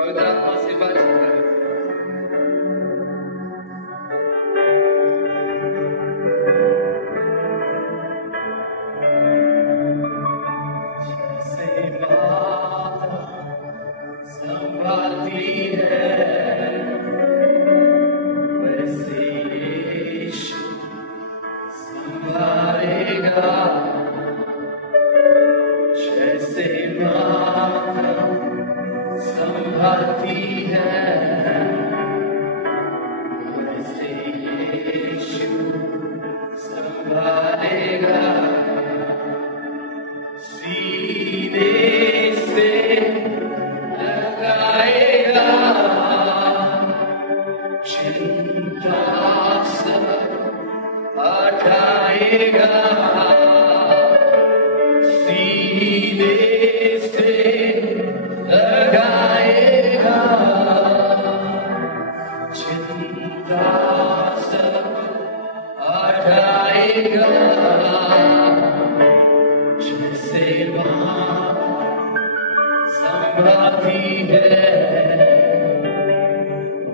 पवित्र आत्मा से बातचीत करें। संभालती है वैसे यीशु संभालेगा, जैसे माता संभालती है वैसे यीशु संभालेगा। सीने से चिंता सब हटाएगा, सीने से लगाएगा, चिंता सब हटाएगा। जैसे माँ संभालती है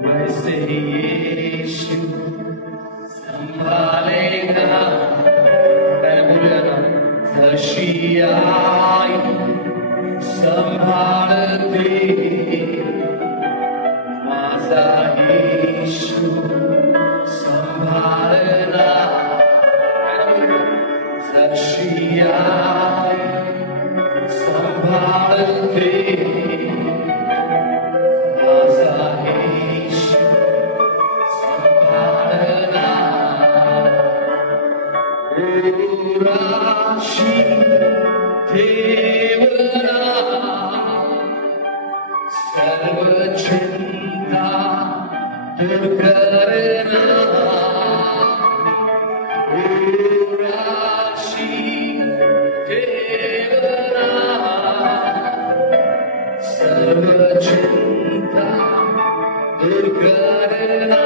वैसे यीशु संभालेगा। पहले बोलिए ना, दशियाई संभालते माता यीशु संभालना। दशियाई संभालते राशि देवना सर्व चिंता दूर करना। राशि देवना सर्व चिंता दूर करना।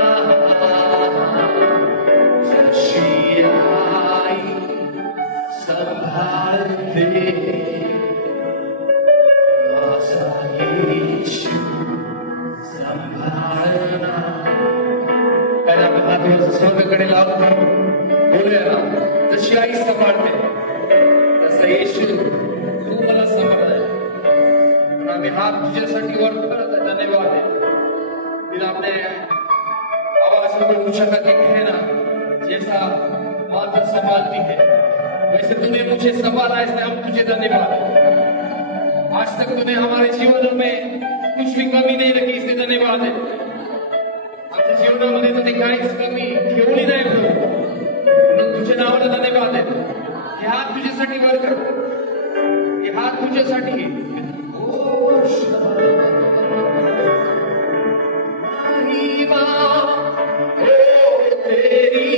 संभालते माता यीशु संभालना। पहला हाथ स्वर्गाकडे लावतो, बोलूया ना, जशी आई सांभाळते तसं येशू तू मला सांभाळाय। आम्ही हाथ तुझ्यासाठी वर करत आहे, धन्यवाद है। फिर आपने आवाज में पूछा था कि कहना जैसा माता संभालती है वैसे तूने मुझे संभाला, इसलिए हम तुझे धन्यवाद। आज तक तूने हमारे जीवनों में कुछ भी कमी नहीं रखी, इसलिए धन्यवाद है। आमच्या जीवनामध्ये तुझी काहीच कमी ठेवली नाही म्हणून तुझ्या नावाला धन्यवाद आहे। हे हात तुझ्यासाठी वर कर, हे हात तुझ्यासाठी आहे। महिमा हो तेरी,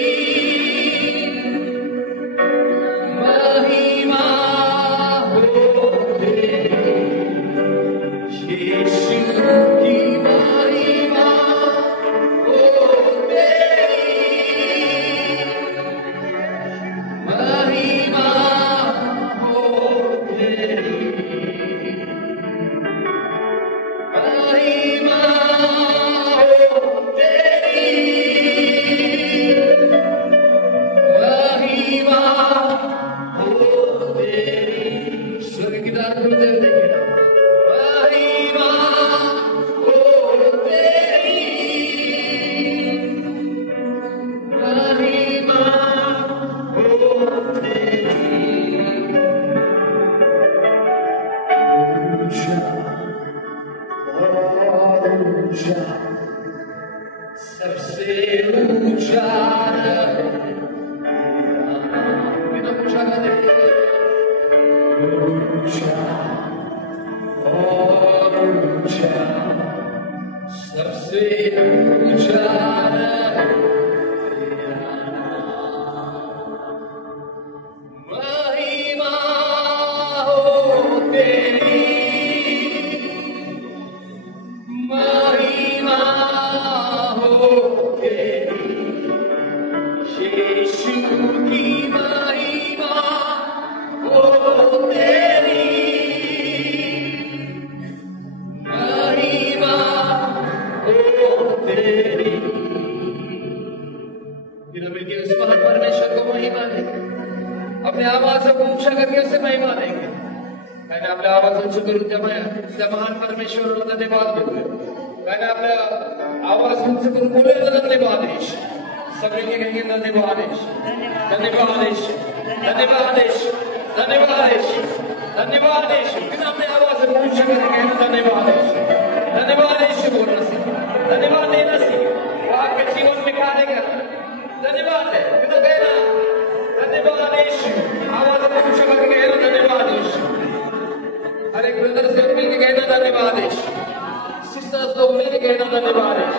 क्योंकि उस महान परमेश्वर को महिमा देंगे, अपने आवाज को ऊंचा करके उसे महिमा देंगे. कारण आपल्या आवाज उंच करून त्या महान परमेश्वराला धन्यवाद देतोय. कारण आपल्या आवाज उंच करून बोलायला धन्यवाद येश. सगळे कहेंगे धन्यवाद येश, धन्यवाद येश, धन्यवाद येश, धन्यवाद येश, धन्यवाद येश. बिना अपने आवाज को ऊंचा करके कहना धन्यवाद येश, धन्यवाद येश बोलना सीख, धन्यवाद देना सीख. वो आपके जीवन में कार्य कर रहा है. धन्यवाद है बिना कहना धन्यवाद येश. आवाज को ऊंचा करके कहना धन्यवाद येश. हर एक ब्रदर से मिल के कहना धन्यवाद येश, सिस्टर्स लोग मिल के कहना धन्यवाद येश.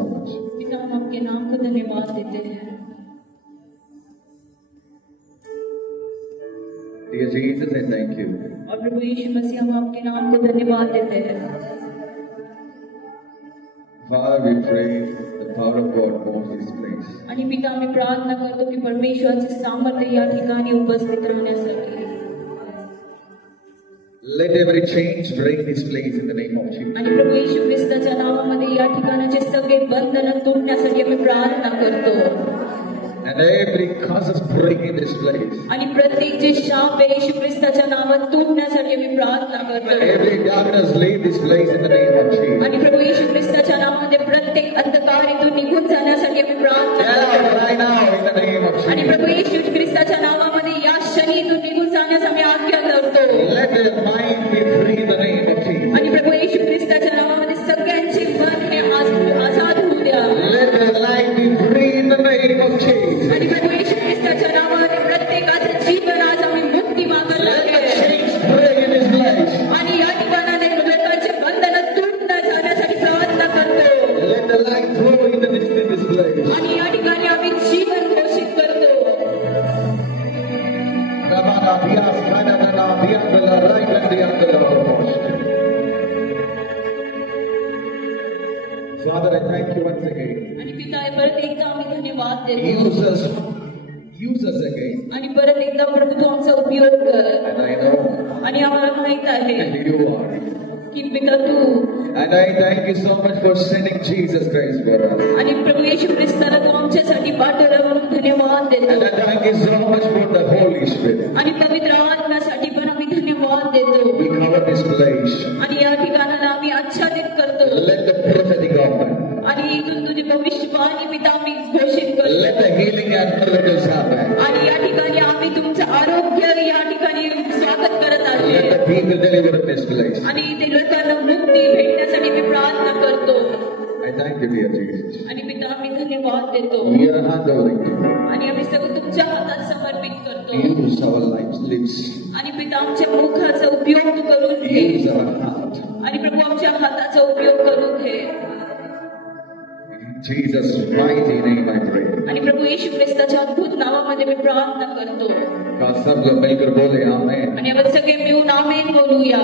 so much. पिता हम आपके नाम को धन्यवाद देते हैं। Dear Jesus, I thank you. और प्रभु यीशु मसीह हम आपके नाम को धन्यवाद देते हैं। Father, we pray the power of God moves this place. आणि पिता आम्ही प्रार्थना करतो की परमेश्वराचे सामर्थ्य या ठिकाणी उपस्थित राहण्यासाठी Let every change break this place in the name of Jesus. आणि प्रभू येशू ख्रिस्ताच्या नावामध्ये या ठिकाणाचे सगळे बंधन तुटण्यासाठी आम्ही प्रार्थना करतो And every curse break in this place. आणि प्रत्येक जे शाप आहे येशू ख्रिस्ताच्या नावात तुटण्यासाठी आम्ही प्रार्थना करतो Every darkness leave this place in the name of Jesus. आणि प्रभू येशू ख्रिस्ताच्या नावामध्ये प्रत्येक अंधकार इथून निघून जाण्यासाठी आम्ही प्रार्थना करतो Right now in the name of आणि Jesus. प्रभू येशू ख्रिस्ताच्या नावामध्ये या क्षणी इथून निघून जाण्यास आम्ही आज्ञा करतो Let their mind be free in the name of Jesus. आणि प्रभू येशू ख्रिस्ताच्या नावामध्ये सगळ्यांची मन हे आजाद होऊ द्या Let their life be free in the name of Jesus. आणि प्रभू येशू ख्रिस्ताच्या नावामध्ये प्रत्येकाचं जीवन आज आम्ही मुक्ती मागायला Let the लागले chains break in this place. आणि या ठिकाणाने लोकांचे बंधन तुटून जाण्यासाठी प्रार्थना करतो Let the light flow in this place. आणि या ठिकाणी आम्ही जीवन घोषित करतो Ramana Bias Kanana Biandala Raikandiandala. Father, I thank you once again. आणि पिता परत एकदा आम्ही धन्यवाद देतो Use us again. आणि परत एकदा प्रभू तू आमचा उपयोग कर And I know आणि आम्हाला माहित आहे that you are. की पिता तू And I thank you so much for sending Jesus Christ for us. आणि प्रभू येशू ख्रिस्ताला तू आमच्यासाठी पाठवलं म्हणून धन्यवाद And I देतो thank you so much for the Holy Spirit. आणि पवित्र आत्म्यासाठी पण आम्ही धन्यवाद देतो We cover this place. आणि या ठिकाणाला आम्ही आच्छादित करतो Let the prophetic open. आणि इथून तुझी भविष्यवाणी पिता आम्ही घोषित करतो Let the healing and miracles happen. आणि या ठिकाणी आम्ही तुमचं आरोग्य या ठिकाणी स्वागत करत Let आहे the people deliver in this place. आणि ते लोकांना मुक्ती भेटण्यासाठी मी प्रार्थना करतो I thank you, dear Jesus. आणि पिता आम्ही धन्यवाद देतो We are handling you. आणि आम्ही सगळं तुमच्या हातात समर्पित करतो Use our lips. आणि पिता आमच्या मुखाचा उपयोग तू करून घे Use our heart. आणि प्रभू आमच्या हाताचा उपयोग करून घे In Jesus' mighty name I pray. आणि प्रभू येशू ख्रिस्ताच्या अद्भुत नावामध्ये मी प्रार्थना करतो का सब लोग मिलकर बोले आमेन. आणि आपण सगळे मिळून आमेन बोलूया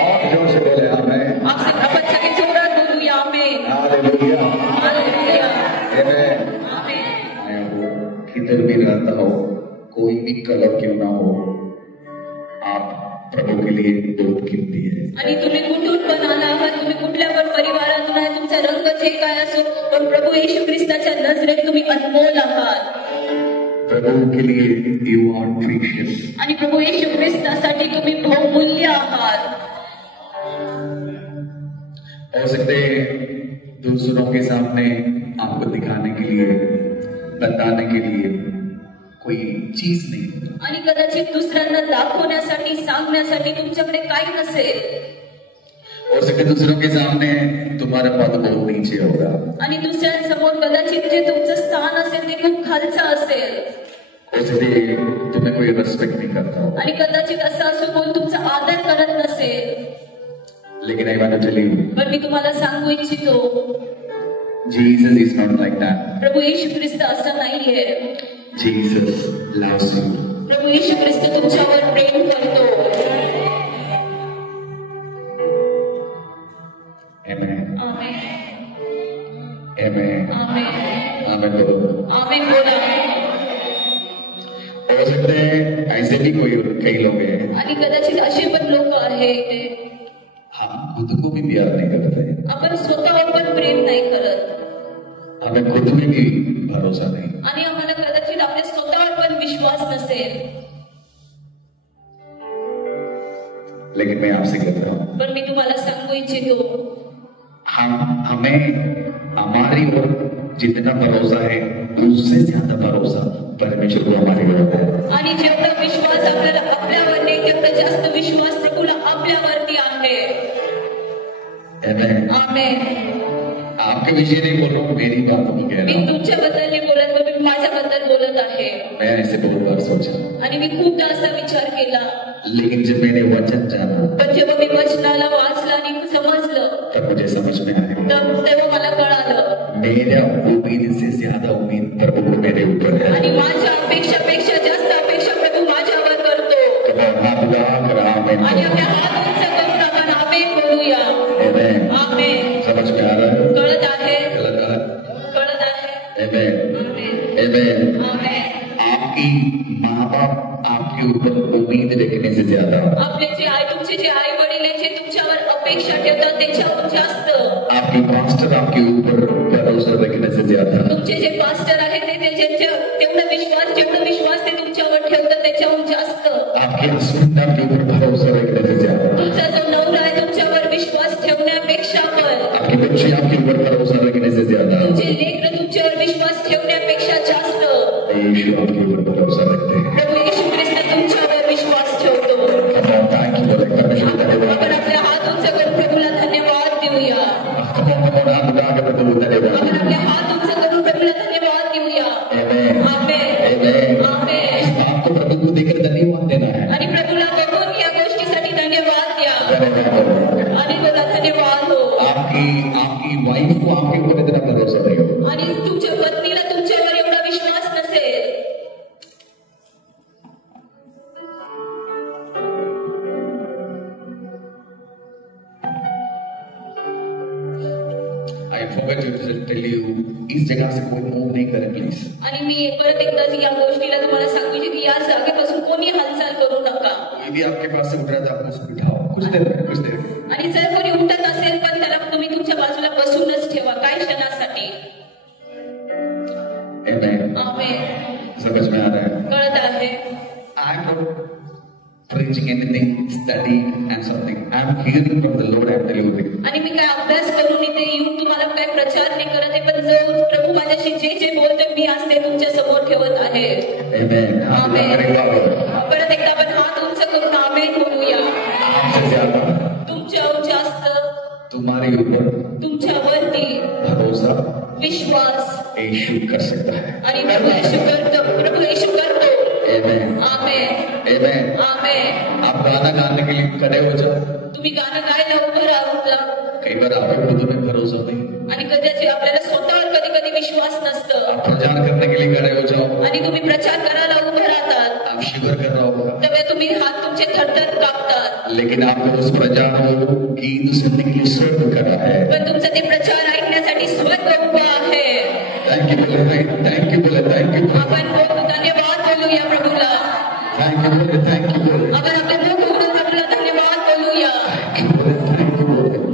और जोर से बोले आमेन. आपण सगळे जोरात बोलूया आमेन हालेलुया. Hallelujah amen. आमेन मैं वो किधर भी रहता हो, कोई भी कलर क्यों ना हो, आप प्रभु के लिए बहुत कीमती है. आणि तुम्ही कुठून पण आला आहात तुम्ही कुठल्या पण परिवारातून आहे तुमचा रंग जे काय असो पण प्रभू येशू ख्रिस्ताच्या नजरेत तुम्ही अनमोल आहात प्रभु के लिए you are precious. आणि प्रभू येशू ख्रिस्तासाठी तुम्ही बहुमूल्य आहात हो सकते दूसरों के सामने आपको दिखाने के लिए, बताने के लिए कोई चीज नहीं. आणि कदाचित दुसऱ्यांना दाखवण्यासाठी सांगण्यासाठी तुमच्याकडे काही नसेल हो सकते दूसरों के सामने तुम्हारा पद बहुत नीचे होगा. आणि दुसऱ्यांसमोर कदाचित जे तुमचं स्थान असेल ते खूप खालचं असेल हो सकते तुम्हें कोई रेस्पेक्ट नहीं करता हो. आणि कदाचित असं असो कोण तुमचा आदर करत नसेल लेकिन I want to tell you, पण मी तुम्हाला सांगू इच्छितो Jesus is not like that. प्रभू येशू ख्रिस्त असं नाहीये Jesus loves you. प्रभू येशू ख्रिस्त तुमच्यावर प्रेम करतो Amen. आमेन Amen. आमेन Amen. बोलो. आमेन बोला हो सकते हैं ऐसे भी कई लोग हैं, आणि कदाचित असे पण लोक आहेत हम खुद को भी प्यार नहीं करते, आपण स्वतःवर पण प्रेम नाही करत हमें खुद में भी भरोसा नहीं. आणि आम्हाला कदाचित आपल्या स्वतःवर पण विश्वास नसेल लेकिन मैं आपसे कहता हूँ, पण मी तुम्हाला सांगू इच्छितो हमें हमारी ओर जितना भरोसा है उससे ज्यादा भरोसा परमेश्वर को हमारी ओर है. आणि जेवढा विश्वास आपल्याला आपल्यावर नाही तेवढा जास्त विश्वास प्रभूला आपल्यावरती आहे Amen. आमेन आपके विषय नहीं बोल रहा हूँ, मेरी बात नहीं कह मी रहा हूँ. तुमच्याबद्दल नाही बोलत पण मी माझ्याबद्दल बोलत आहे मैं ऐसे बहुत बार सोचा, आणि मी खूपदा असा विचार केला लेकिन जब मैंने वचन जाना पण जेव्हा मी वचनाला वाचलं आणि समजलं तब मुझे समझ में आया तेव्हा मला कळालं आपकी माँ बाप आपके ऊपर उम्मीद रखने से ज्यादा, आपले जे आई तुमचे जे आई वडील आहेत जे तुमच्यावर अपेक्षा ठेवतात त्याच्याहून जास्त, आपके पास्टर आपके ऊपर भरोसा रखने से ज्यादा, तुमचे जे पास्टर आहेत ते तेवढा विश्वास ते तुमच्यावर ठेवतात त्याच्याहून जास्त, आपके हस्बैंड आपके ऊपर भरोसा रखने से ज्यादा, तुमचा जो नवरा आहे तुमच्यावर विश्वास ठेवण्यापेक्षा पण, आपके बच्चे आपके ऊपर भरोसा रखने से ज्यादा, तुमचे लेकरं तुमच्यावर विश्वास ठेवण्यापेक्षा जास्त यीशु आपके ऊपर भरोसा रखते हैं. प्रभू येशू ख्रिस्त तुमच्यावर विश्वास ठेवतो. थैंक यू बोले, परमेश्वर धन्यवाद. आपण आपल्या हात उंच करून प्रभूला धन्यवाद देऊया. आप धन्यवाद. आपण आपले हात उंच करून प्रभूला धन्यवाद देऊया. आमेन. आमेन. आमेन. आमेन. आपको प्रभु को देकर धन्यवाद देना है. आणि प्रभूला बघून या गोष्टीसाठी धन्यवाद द्या आणि बोला धन्यवाद हो. आपकी वाइफ को आपके ऊपर इतना भरोसा नहीं हो, आणि तुमच्या पत्नीला तुमच्यावर एवढा विश्वास नसेल. I forgot to tell you, इस जगह से कोई मूव नहीं करे प्लीज. आणि मी परत एकदा या गोष्टीला तुम्हाला सांगू इच्छिते की या जागेपासून कोणी हालचाल करू नका. कोई भी आपके पास से उठ रहा था, आपको उसको बिठाओ कुछ देर. आणि जर कोणी उठत असेल पण त्याला तुम्ही तुमच्या बाजूला बसूनच ठेवा काही क्षणासाठी. Amen. आमेन. समझ में आ रहा है? कळत आहे. I'm not preaching anything, study and something. I'm hearing from the Lord. I'm telling you. आणि मी काय अभ्यास करून इथे येऊन तुम्हाला काय प्रचार नाही करत आहे, पण जो प्रभू माझ्याशी जे जे बोलते मी आज ते तुमच्या समोर ठेवत आहे. Amen. आमेन. अरे बाबा. परत एकदा आपण हात उंच करून आमेन बोलूया. आपसे ज्यादा तुमच्याहून जास्त तुम्हारे ऊपर तुमच्यावरती भरोसा विश्वास यीशु कर सकता है. आणि प्रभू येशू करतो. Amen. आमेन. Amen. आमेन. आप गाना गाने के लिए खड़े हो जाओ. तुम्ही गाणं गायला उभं राहता. कई बार आपको खुद में भरोसा नहीं, आणि कदाचित आपल्याला स्वतःवर कधी कधी विश्वास नसतं. आप प्रचार करने के लिए खड़े हो जाओ. आणि तुम्ही प्रचार करायला उभे राहतात आप शिवर कर रहा होगा, तेव्हा तुम्ही हात तुमचे थरथर कापतात. लेकिन आपको उस प्रचार को गीत सुनने के लिए स्वर्ग खड़ा है. पण तुमचा ते प्रचार ऐकण्यासाठी स्वर्ग उभा आहे. थैंक यू बोले. आपण धन्यवाद बोलूया प्रभूला. थैंक यू बोले. आपण आपल्या मुख उघडून प्रभूला धन्यवाद बोलूया.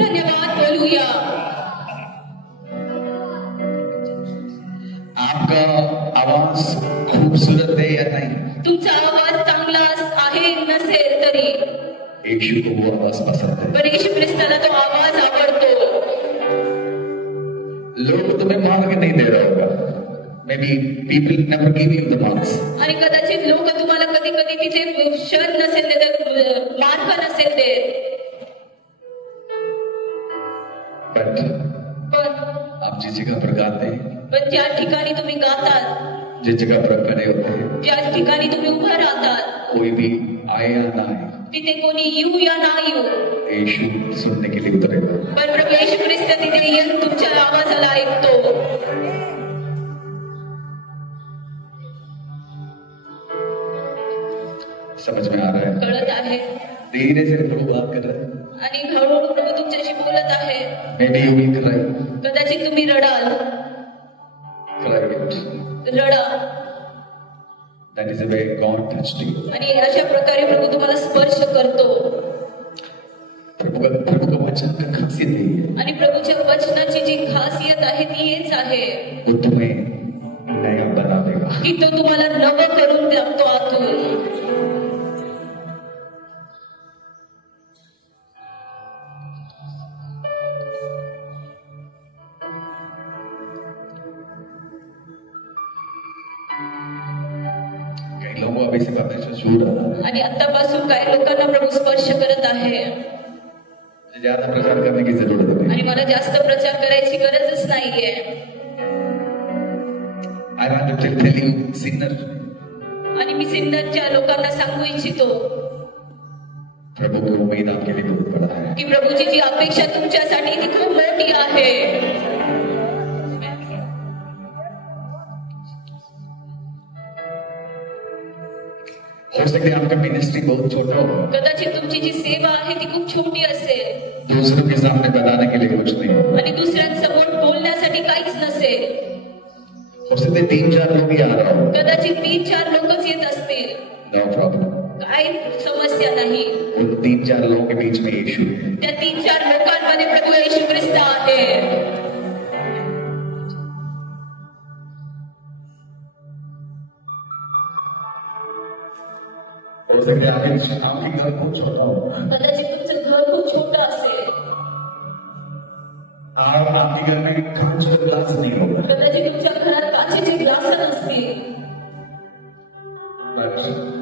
धन्यवाद बोलूया. आपका आवाज खूबसूरत है या नहीं, तुमचा आवाज चांगला आहे नसेल तरी यीशु को वो आवाज पसंद है. पण येशू ख्रिस्ताला तो आवाज आवडतो. लोग तुम्हें मार्क नहीं दे रहा होगा. Maybe people never give you the marks. आणि कदाचित लोक तुम्हाला कधी कधी तिथे क्षण नसेल देत, मार्क नसेल देत. But पण आप जिस जगह पर गाते हैं, पण ज्या ठिकाणी तुम्ही गातात, जिस जगह पर खड़े होते हैं, ज्या ठिकाणी तुम्ही उभं राहतात कोई भी आए या ना आए, तिथे कोणी येऊ या ना येऊ, यीशु सुनने के लिए उतरेगा. पण प्रभू येशू ख्रिस्त तिथे येऊन तुमच्या आवाजाला ऐकतो. समझ में आ रहा है? कळत आहे. धीरे से प्रभु बात कर रहा है. आणि हळूहळू प्रभू तुमच्याशी बोलत आहे. Maybe you will cry. कदाचित तुम्ही रडाल. Cry it. रडा. That is the way God touched you. आणि अशा प्रकारे प्रभू तुम्हाला स्पर्श करतो. प्रभु का वचन का खासियत यही है. आणि प्रभूच्या वचनाची जी खासियत आहे ती हेच आहे वो तुम्हें नया बना देगा. की तो तुम्हाला नवं करून टाकतो आतून. कई लोगों अभी से परमेश्वर छू रहा है. आणि आतापासून काही लोकांना प्रभू स्पर्श करत आहे. ज्यादा प्रचार करने की जरूरत नहीं. आणि मला जास्त प्रचार करायची गरजच नाहीये. I want to tell you, sinner, आणि मी सिन्नरच्या लोकांना सांगू इच्छितो प्रभु की उम्मीद आपके लिए बहुत बड़ा है. की प्रभूची जी अपेक्षा तुमच्यासाठी ती खूप मोठी आहे. हो सकता है आपका मिनिस्ट्री बहुत छोटा हो, कदाचित तुमची जी सेवा आहे ती खूप छोटी असेल दूसरों के सामने बताने के लिए कुछ नहीं. आणि दुसऱ्यांसमोर बोलण्यासाठी काहीच नसेल. हो सकते 3-4 लोग ही आ रहा हो, कदाचित 3-4 लोक 3-4 लोगों के बीच में यीशु है। त्या 3-4 लोकांमध्ये प्रभू येशू ख्रिस्त आहे। हो सकता है आपके घर खूप छोटा हो, कदाचित तुमचं घर खूप छोटं असेल, आपके घर में कांच का ग्लास नहीं होगा, कदाचित तुमच्या घरात काचेचे ग्लास नसतील,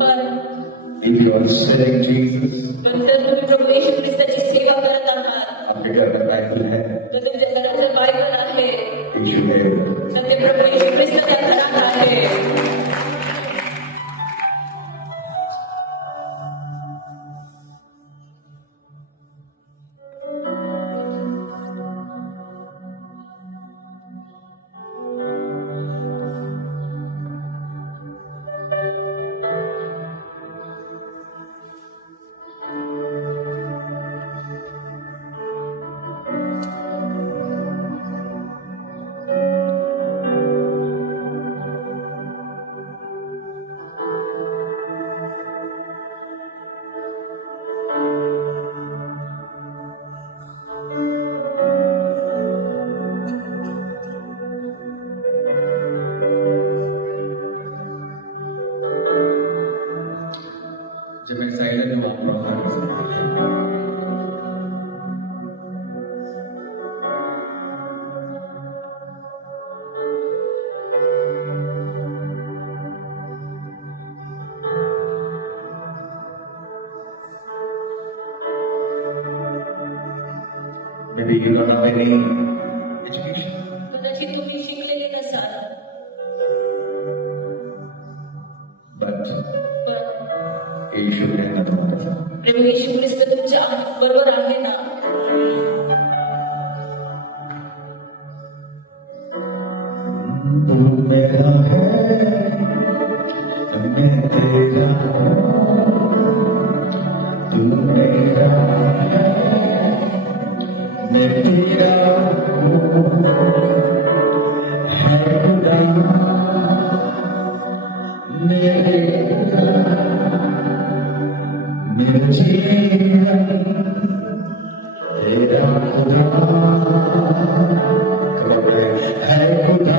पण if you are serving Jesus, जर तुम्ही प्रभू येशू ख्रिस्ताची सेवा करत आहात, आपके घर में बाइबल है, तर तुमच्या घराचं बायबल आहे, यीशु है, तर ते प्रभू येशू ख्रिस्त त्या घरात आहे। जब मैं एक्साइटेड हूँ आप programme maybe you don't have any education, कदाचित तुम्ही शिकलेले नसाल, but पण यीशु रहना तुम्हारे साथ। प्रभू येशू ख्रिस्त तुमच्या बरोबर आहे ना। तू मेरा है, मैं तेरा हूँ, तू मेरा है, मैं तेरा हूँ, है खुदा मेरे खुदा, मेरा जीवन तेरा खुदा, है खुदा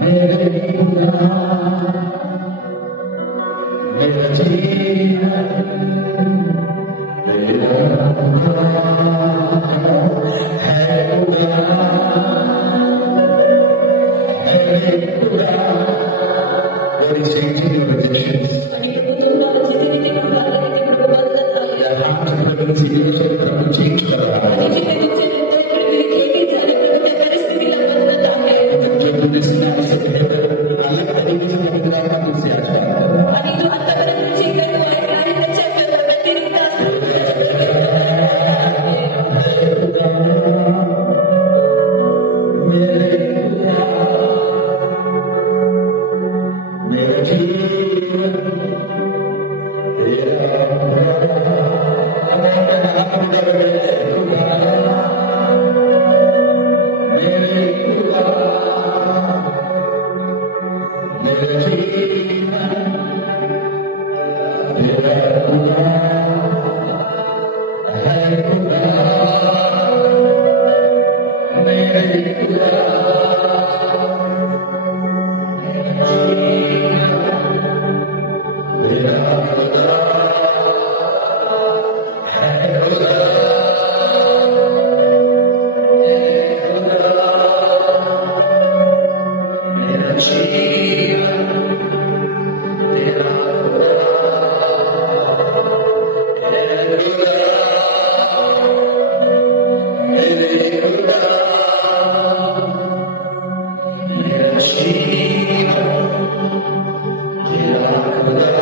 मेरे खुदा, मेरा जीवन तेरा खुदा, है खुदा मेरे खुदा। What is changing your positions? आणि प्रभू तुम्हाला जिथे जिथे पुकारलं तिथे प्रभू बदलत आहे। या हाथ में सिचुएशन प्रभु चेंज कर रहा है। जिथे तुमचे हृदय प्रभू वेगळे झाले, प्रभू त्या परिस्थितीला बदलत आहे। जो तुमने सुना उससे पहले अलग तरीके से पवित्र तुमसे आज बात कर रहा है। आणि जो आतापर्यंत जे काही तू ऐकलं आहे त्याच्या व्यतिरिक्त असं मेरे खुदा, मेरा जीवन तेरा खुदा, मेरे खुदा, मेरा जीवन तेरा खुदा, है खुदा मेरे खुदा, मेरा जीवन तेरा खुदा, है खुदा मेरा जीवन तेरा खुदा, है खुदा मेरे खुदा, मेरा जीवन तेरा खुदा,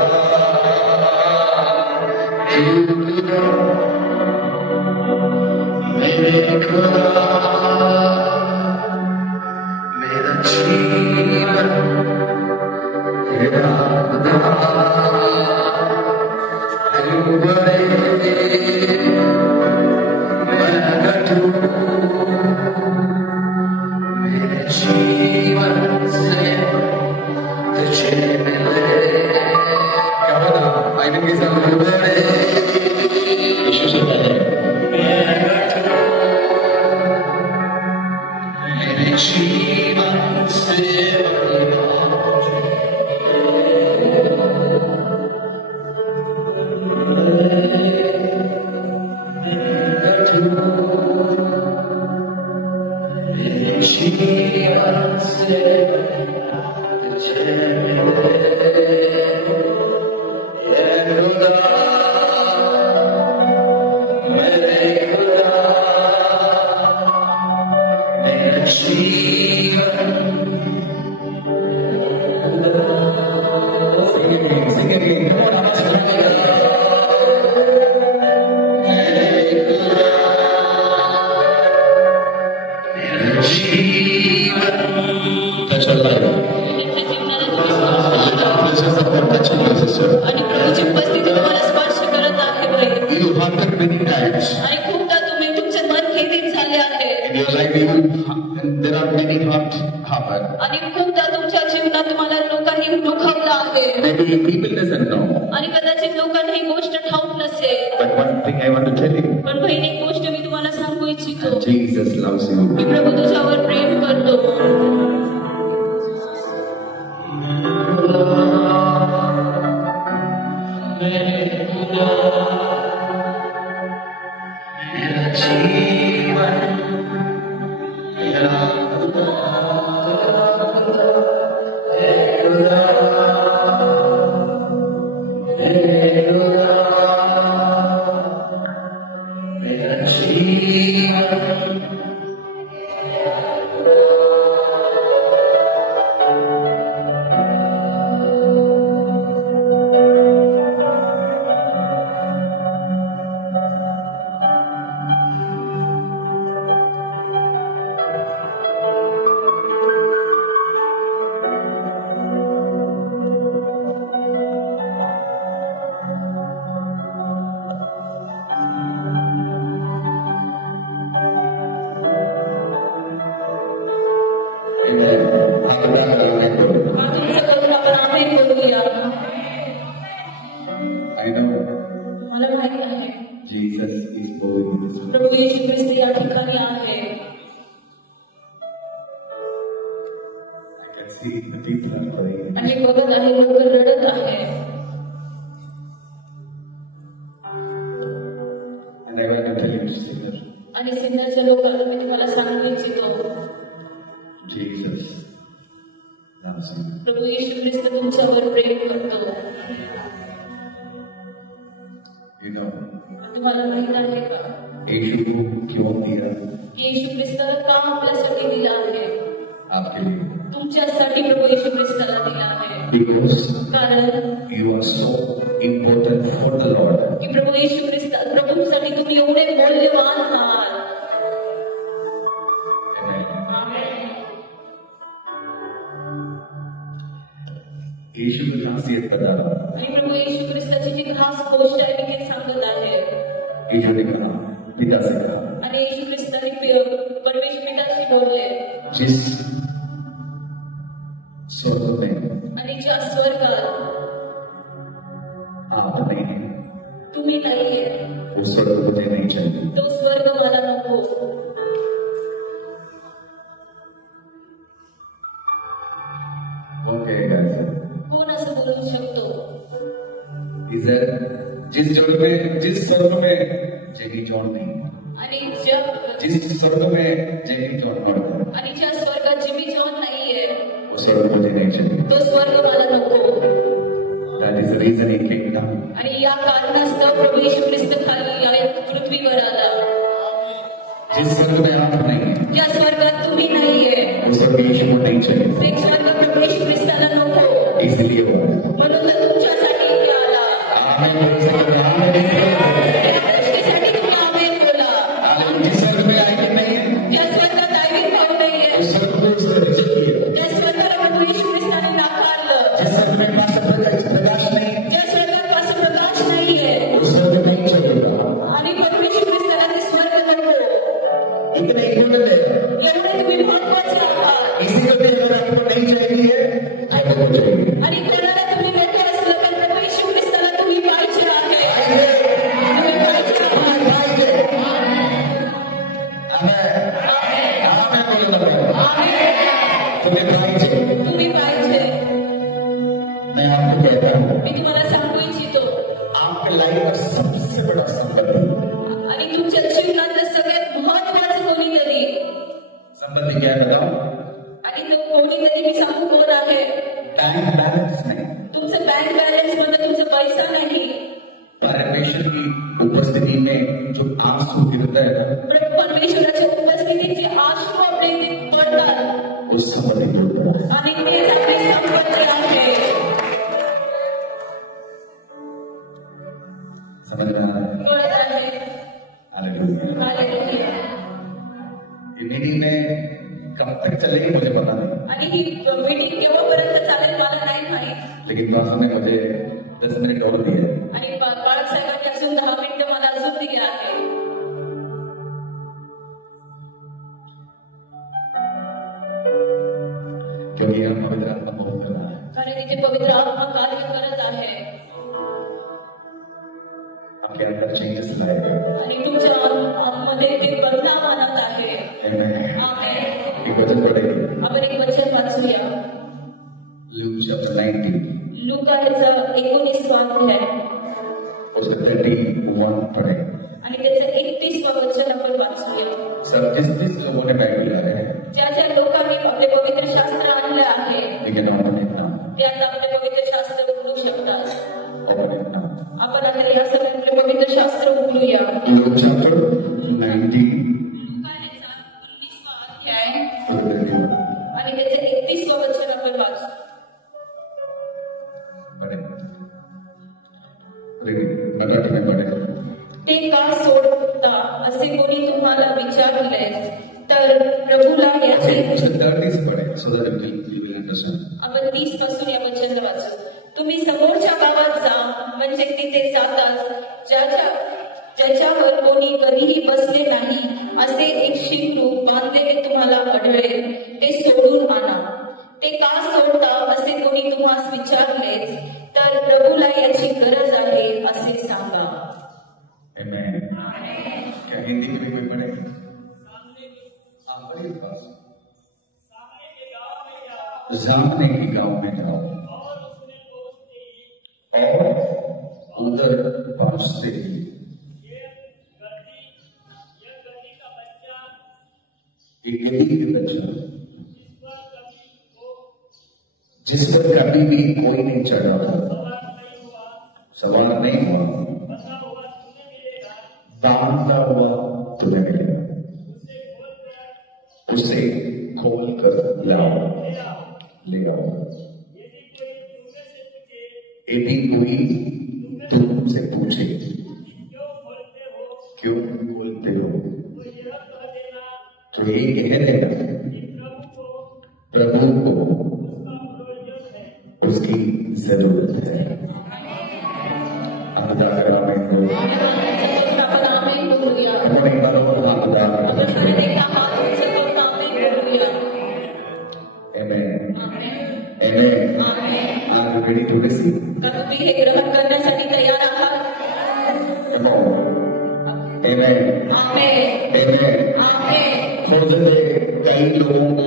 मेरे खुदा, मेरा जीवन तेरा खुदा, बड़े मैं घटू मेरे जीवन से तुझे मिले। क्या बता आइटम के साथ आणि प्रभूची उपस्थिती तुम्हाला स्पर्श करत आहे बाई. You hungered many times. आणि खूपदा तुम्ही तुमचे मन खेदीत झाले आहे. In your life, there are many hurt happened. आणि खूपदा तुमच्या जीवनात तुम्हाला लोकांनी दुखावलं आहे. Maybe people doesn't know. आणि कदाचित लोकांना ही गोष्ट ठाऊक नसेल. But one thing I want to tell you. पण बहिणी एक गोष्ट मी तुम्हाला सांगू इच्छितो. Jesus loves you. की प्रभू तुझ्यावर प्रेम करतो. I know मला माहिती आहे Jesus is moving in this place. प्रभू येशू ख्रिस्त या ठिकाणी आहे. I can see the people are praying. आणि बघत आहे लोक रडत आहे. And I want to tell you, sister, आणि सिंधाच्या लोकांना मी तुम्हाला सांगू इच्छितो Jesus loves you. प्रभू येशू ख्रिस्त तुमच्यावर प्रेम करतो. You know, तुम्हाला माहित आहे का यीशु को क्यों दिया येशू ख्रिस्ताला का आपल्यासाठी दिला आहे. आपके लिए? तुमच्यासाठी प्रभू येशू ख्रिस्ताला दिला आहे. Because कारण you are so important for the Lord. की प्रभू येशू ख्रिस्त प्रभूसाठी तुम्ही एवढे मौल्यवान आहात. Amen. यीशु की खासियत बता रहा हूं. आणि प्रभू येशू ख्रिस्ताची जी खास गोष्ट आहे मी ते सांगत आहे. यीशु ने कहा, पिता से कहा, आणि येशू ख्रिस्ताने परमेश्वर पिताशी बोलले. जिस स्वर्ग में आणि ज्या स्वर्गात आप नहीं हैं, तुम्ही नाहीये वो स्वर्ग मुझे नहीं चाहिए. तो स्वर्ग मला नको. वो कहेगा ऐसा. कोण असं बोलू शकतो. जिस स्वर्ग में जेमी जॉन नहीं, आणि जिस स्वर्ग में जेमी जॉन पड़ता, आणि ज्या स्वर्गात जिमी जॉन नाहीये वो स्वर्ग मुझे नहीं चाहिए. तो स्वर्ग मला नको. That is the reason he came down. आणि या कारणास्तव प्रभू येशू ख्रिस्त खाली या पृथ्वीवर आला. जिस स्वर्ग में आप नहीं हैं, ज्या स्वर्गात तुम्ही नाहीये वो स्वर्ग यीशु को नहीं चाहिए. ते स्वर्ग प्रभू येशू ख्रिस्ताला नको. इसलिए वो म्हणून तर तुमच्यासाठी इथे आला. आमेन बोल सकते हैं. आमेन बोल सकते हैं. या गोष्टीसाठी तुम्ही आमेन बोला. आलेलुया. जिस स्वर्ग में आएंगे नहीं है, ज्या स्वर्गात दैविक भाव नाहीये उस स्वर्ग को उसने रिजेक्ट किया. त्या स्वर्गाला प्रभू येशू ख्रिस्ताने नाकारलं. जिस स्वर्ग में प्रकाश नहीं, ज्या स्वर्गापासून प्रकाश नाहीये उस स्वर्ग नहीं चाहिए. आणि प्रभू येशू ख्रिस्ताला ते स्वर्ग नको. इतने इम्पोर्टेंट है. एवढे तुम्ही महत्वाचे आहात. इसी को भी अगर आपको नहीं चाहिए, आपको चाहिए. आणि कोणाला तुम्ही नको असलं तर प्रभू येशू ख्रिस्ताला तुम्ही पाहिजे आहे. तुम्ही पाहिजे आहात. तुम्ही पाहिजे. मैं आपको कहता हूँ, मी तुम्हाला सांगू इच्छितो आपके लाइफ का सबसे बड़ा संपत्ति आणि तुमच्या जीवनातलं सगळ्यात महत्वाचं कोणीतरी क्या बताओ? आणि तो कोणीतरी मी सांगू कोण आहे. बैंक बैलेंस नहीं, तुमचं बँक बॅलन्स म्हणजे तुमचा पैसा नाही. परमेश्वर की उपस्थिति में जो आंसू गिरता है ना, पण परमेश्वराच्या उपस्थितीत जे आश्रू आपल्या इथे पडतात वो समझ होता है. आणि तेच आपली संपत्ती आहे. समझ रहा है? कळत आहे. हालेलुया. हालेलुया. ये मीटिंग में कब तक चलेगी मुझे पता नहीं, आणि ही मीटिंग केव्हापर्यंत चालेल मला नाही माहित. लेकिन पास्टर ने मुझे 10 मिनट और दिए. आणि बाळक साहेबांनी अजून 10 मिनिटं मला अजून दिली आहे. क्योंकि हम पवित्र आत्मा मूव कर रहा है. कारण इथे पवित्र आत्मा कार्य करत आहे आपके अंदर चेंजेस लाएगा. आणि तुमच्या आतमध्ये ते बदलाव आणत आहे. Amen. आमेन. एक वचन पढ़ेंगे. आपण एक वचन वाचूया. Luke chapter 19. लूका ह्याचा 19वा अध्याय उसका 31 पढ़ें. आणि त्याचं 31वा वचन आपण वाचूया. सब जिस लोगों ने बाइबल लाया है, ज्या ज्या लोकांनी आपले पवित्र शास्त्र आणले आहे लेकिन आपण इतना ते आता आपले पवित्र शास्त्र उघडू शकतात. ओपन इतना. आपण आता या सगळ्यांचे पवित्र शास्त्र उघडूया. Luke chapter 19. लूका ह्याचा 19वा अध्याय उसका 31 आणि त्याचं 31वा वचन आपण वाचू. पढ़ें. मराठी में पढ़ें. ते का सोडता असे कोणी तुम्हाला विचारले तर प्रभूला याचे 30 से पढ़ें so that you will understand. आपण 30 पासून या वचन वाचू. तुम्ही समोरच्या गावात जा म्हणजे तिथे जाताच ज्याच्यावर कोणी कधीही बसले नाही असे एक शिंगरू बांधलेले तुम्हाला आढळेल ते सोडून आणा. ते का सोडता असे कोणी तुम्हाला विचारलेच तर प्रभूला याची गरज आहे असे सांगा. Amen. क्या हिंदी में भी कोई पढ़े? आप पढ़िए पास. सामने के गांव में जाओ और उधर पहुंचते ही एक गधी के बच्चा जिस पर कभी भी कोई नहीं चढ़ा, सवार नहीं हुआ, बांधता हुआ तुम्हें मिलेगा. उसे खोल कर लाओ, ले आओ. यदि कोई तुमसे पूछे क्यों बोलते हो तो ये कह देना प्रभु को उसकी जरूरत है. Ready to receive? तुम्ही हे ग्रहण करण्यासाठी तयार आहात? Come on. Amen. Amen. Amen. आमेन. हो सकता है कई लोगों को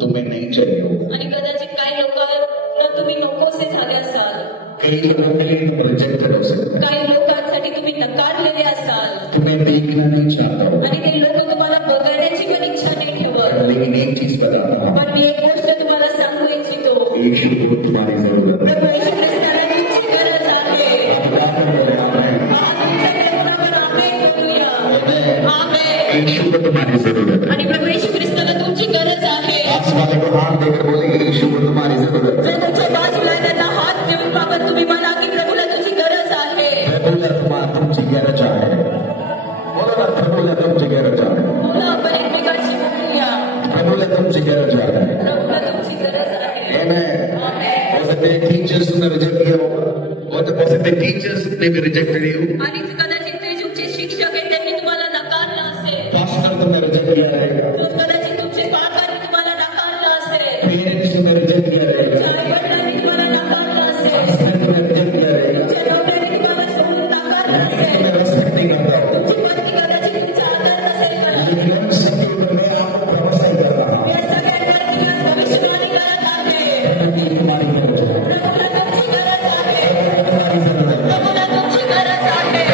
तुम्हें नहीं चाहिए होगा. आणि कदाचित काही लोकांना तुम्ही नकोसे झाले असाल. कई लोगों के लिए तुम रिजेक्टेड हो सकते हैं. काही लोकांसाठी तुम्ही नकारलेले असाल. तुम्हें देखना नहीं चाहता हो. आणि ते लोक तुम्हाला बघण्याची पण इच्छा नाही ठेवत. लेकिन एक चीज बताता हूँ. पण मी एक गोष्ट तुम्हाला सांगू इच्छितो. यीशु को तुम्हारी जरूरत है. प्रभू येशू ख्रिस्ताला तुमची गरज आहे. यीशु को तुम्हारी जरूरत है. आणि प्रभू येशू ख्रिस्ताला तुमची गरज आहे. आस वाले को हाथ देकर बोलेंगे यीशु को तुम्हारी जरूरत है. जर तुमच्या बाजूला त्यांना हात देऊन बाबा तुम्ही म्हणा की प्रभूला तुझी गरज आहे. प्रभूला तुमची गरज आहे. बोला ना प्रभूला तुमची गरज आहे. बोला आपण एकमेकांशी बोलूया. प्रभूला तुमची गरज आहे. प्रभूला तुमची गरज आहे. Amen. हो सकते हैं टीचर्स ने रिजेक्ट किया होगा. हो सकते हैं टीचर्स ने भी रिजेक्टेड यू. आणि कदाचित ते तुमचे शिक्षक आहेत त्यांनी तुम्हाला नकारलं असेल. पास्टर तुमने रिजेक्ट किया रहेगा. कदाचित तुमचे पालकांनी तुम्हाला नकारलं असेल. पेरेंट्स ने रिजेक्ट किया रहेगा. आई-वडिलांनी तुम्हाला नकारलं असेल. पास्टर ने रिजेक्ट किया रहेगा. तुमच्या नवऱ्याने तुम्हाला सोडून नकारलं असेल. मैं रेस्पेक्ट नहीं करता हूँ. तुमची पत्नी कदाचित तुमचा आदर नसेल करत. लेकिन उन सबके ऊपर मैं आपको भरोसा ही कर रहा हूँ. या सगळ्यांवरती आज भविष्यवाणी करत आहे. तुम्हारी गरज है. प्रभूला तुमची गरज आहे. तुम्हारी जरूरत है. प्रभूला तुमची गरज आहे.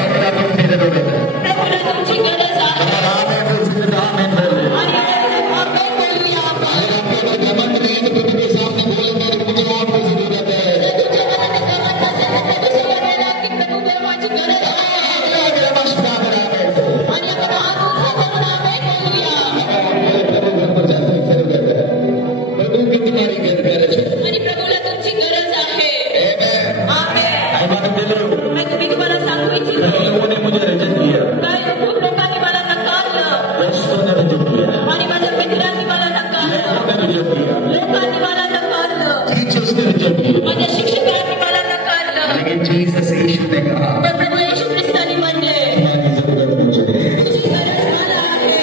जीसस यीशु ने कहा पण प्रभू येशू ख्रिस्ताने म्हणले तुम्हारी जरूरत मुझे है. तुझी गरज मला आहे.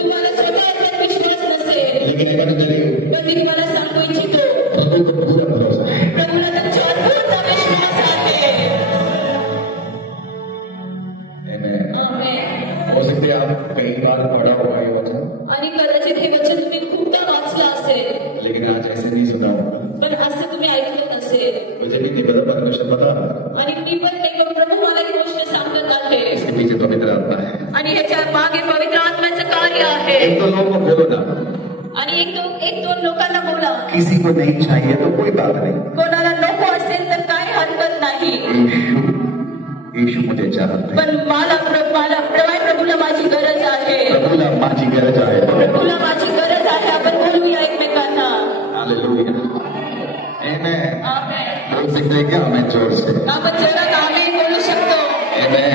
तुम्हाला स्वतःवर विश्वास नसेल लेकिन अगर मेरे पण मी तुम्हाला सांगू इच्छितो प्रभु को पूरा भरोसा है. प्रभूला तुमच्यावर पूर्ण विश्वास आहे. Amen. आमेन. हो सकते है आप कई बार पढ़ा होगा ये वचन, आणि कदाचित हे वचन तुम्ही खूपदा वाचलं असेल लेकिन आज ऐसे नहीं सुना होगा. पण असं तुम्ही ऐकलं नसेल. मुझे भी नहीं पता, परमेश्वर बता रहा है. आणि मी पण नाही पण प्रभू मला ही गोष्ट सांगत आहे. इसके पीछे पवित्र आत्मा है. आणि ह्याच्या मागे पवित्र आत्म्याचं कार्य आहे. एक तो लोगों को बोलो ना, आणि एक दोन लोकांना बोला. किसी को नहीं चाहिए तो कोई बात नहीं. कोणाला नको असेल तर काही हरकत नाही. यीशु मुझे चाहता है. पण मला प्रभूला माझी गरज आहे. प्रभुला माझी गरज आहे. प्रभूला माझी गरज आहे. आपण बोलूया एकमेकांना. हालेलुया. आमेन. आमेन. बोल सकते हैं क्या? आमेन जोर से. आपण जगात आमेन बोलू शकतो. आमेन.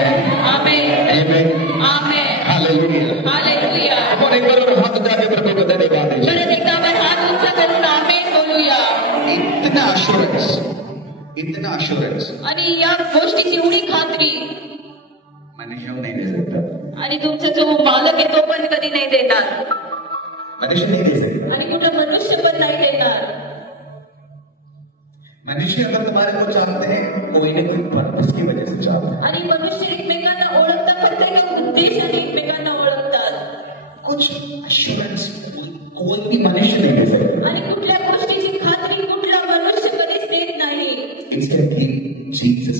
आमेन. आमेन. आमेन. हालेलुया. हालेलुया. आपण एक बार हाथ उठा के प्रभु को धन्यवाद दीजिए. परत एकदा आपण हात उंच करून आमेन बोलूया. इतना अश्योरेंस आणि या गोष्टीची एवढी खात्री मनुष्य नहीं दे सकता. आणि तुमचा जो मालक आहे तो पण कधी नाही देणार. मनुष्य नहीं दे सकता. आणि कुठं मनुष्य पण नाही देणार. मनुष्य अगर तुम्हारे को चाहते हैं कोई ना कोई पर्पस की वजह से चाहते हैं. आणि मनुष्य एकमेकांना ओळखतात फक्त एका उद्देशाने एकमेकांना ओळखतात. कुछ अश्योरेंस कोई भी मनुष्य नहीं दे सकता. आणि कुठल्या गोष्टीची खात्री कुठला मनुष्य कधीच देत नाही. जीसस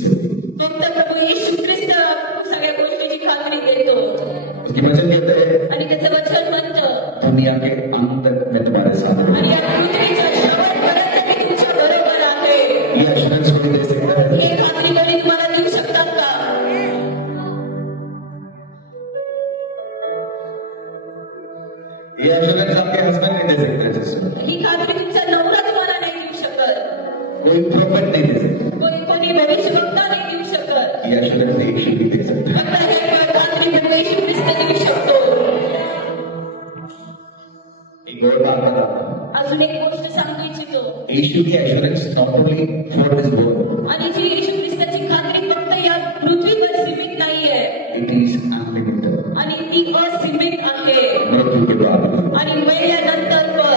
फक्त प्रभू येशू ख्रिस्त सगळ्या गोष्टीची खात्री देतो. उसकी वचन कहते हैं आणि त्याचं वचन म्हणतं दुनिया के अंत तक मैं तुम्हारे साथ हूं. आणि या पृथ्वीच्या शेवटपर्यंत मी तुमच्या बरोबर आहे. ये अश्योरेंस कोई दे सकता है? हे खात्री कधी तुम्हाला देऊ शकतात का? ये एश्योरेंस आपके हस्बैंड नहीं दे सकते. सिस्टर ही खात्री तुमचा नवरा तुम्हाला नाही देऊ शकत. कोई प्रॉफिट नहीं दे सकता. कोणी भविष्यवक्ता नाही देऊ शकत. ये एश्योरेंस यीशु भी दे सकता है. फक्त हे खात्री प्रभू येशू ख्रिस्त देऊ शकतो. एक और बात बताता हूं. अजून एक गोष्ट सांगू इच्छितो. यीशु की assurance not only for this world, आणि जी येशू ख्रिस्ताची खात्री फक्त या पृथ्वीवर सीमित नाहीये. It is unlimited. आणि ती असीमित आहे. मृत्यू के बाद. आणि मेल्यानंतर पण.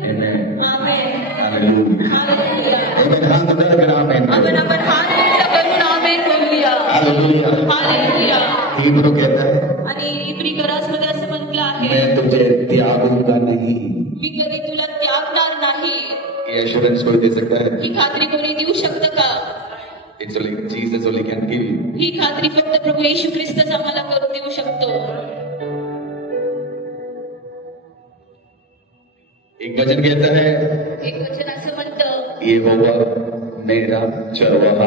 आमेन. आमेन. हालेलुया. हालेलुया. आमेन. हाथ उठाकर आमेन. आपण हात उंच करून आमेन बोलूया. हालेलुया. हालेलुया. हिब्रू कहता है आणि इब्री मध्ये असं म्हटलं आहे मैं तुझे त्यागूंगा नहीं. मी कधी तुला त्यागणार नाही. ये एश्योरेंस कोई दे सकता है? ही खात्री कोणी देऊ शकतं का? It's only Jesus only can give. ही खात्री फक्त प्रभू येशू ख्रिस्तच आम्हाला करून देऊ शकतो. एक वचन कहता है एक वचन असं म्हणतं ये होगा मेरा चरवाहा,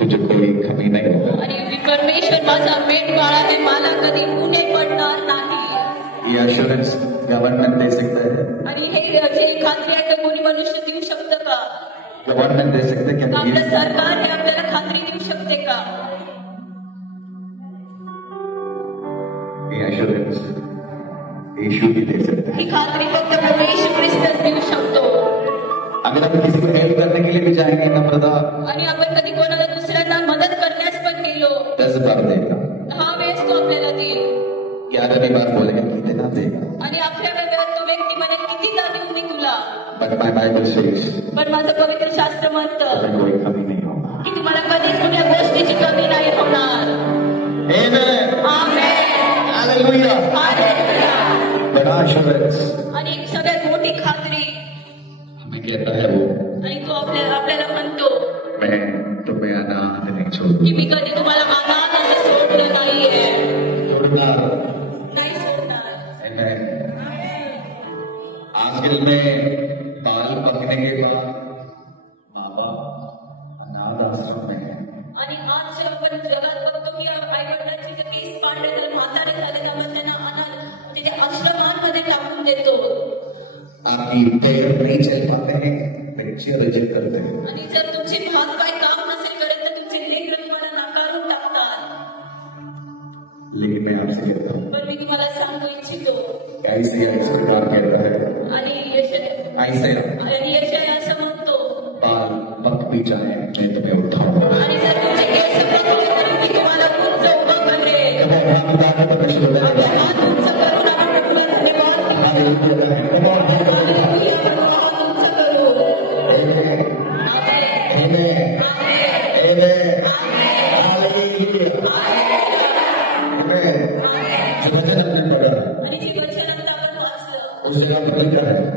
तुझे कोई कमी नहीं होगा. आणि परमेश्वर माझा मेंढपाळ आहे, मला कधी उणे पडणार नाही. ये एश्योरेंस गवर्नमेंट दे सकता है? आणि हे जे खात्री आहे का कोणी मनुष्य देऊ शकतं का? गवर्नमेंट दे सकते क्या? आपलं सरकार हे आपल्याला खात्री देऊ शकते का? ये एश्योरेंस यीशु भी दे सकता है. ही खात्री फक्त प्रभू येशू ख्रिस्तच देऊ शकतो. अगर हम किसी को हेल्प करने के लिए भी जाएंगे ना ब्रदर, आणि आपण कधी कोणाला दुसऱ्यांना मदत करण्यास पण गेलो 10 बार देगा. 10 वेळेस तो आपल्याला देईल. 11वीं बार बोलेगा कितना देगा. आणि आपल्या वेळेला तो व्यक्ती म्हणेल कितीदा देऊ मी तुला. बट माय बाइबल सेज पण माझं पवित्र शास्त्र म्हणतं कोई कमी नहीं होगा. की तुम्हाला कधीच कुठल्या गोष्टीची कमी नाही होणार. आमेन. आमेन. हालेलुया. हालेलुया. बड़ा एश्योरेंस आणि एक सगळ्यात मोठी खात्री हमें कहता है वो, आणि तो आपल्याला म्हणतो मैं तुम्हें अनाथ नहीं छोड़ूंगा. की मी कधी तुम्हाला अनाथ असं सोडलं नाहीये. छोड़ना नाही सोडणार. आमेन. आजकल में बाल पकने के बाद माँ बाप अनाथ आश्रम में है. आणि आज आपण जगात बघतो की आई वडिलांची जे केस पाडले तर म्हातारे झाले त्यामुळे त्यांना अनाथ म्हणजे आश्रमांमध्ये टाकून देतो. आपकी पैर नहीं चल पाते हैं, बच्चे रिजेक्ट करते हैं. आणि तुमचे हातपाय काम नसेल करत तर तुमचे लेकरं तुम्हाला नाकारून टाकतात. लेकिन मैं आपसे कहता हूँ पण मी तुम्हाला सांगू इच्छितो ऐसे इस प्रकार कहता है आणि ऐसे यशया असं म्हणतो बाल पक भी जाए मैं तुम्हें उठाऊंगा. आणि जर तुमचे केस पकडले तरी मी तुम्हाला उंच उभं करेन. आपल्या हात उंच करून आपण प्रभूला धन्यवाद देऊया.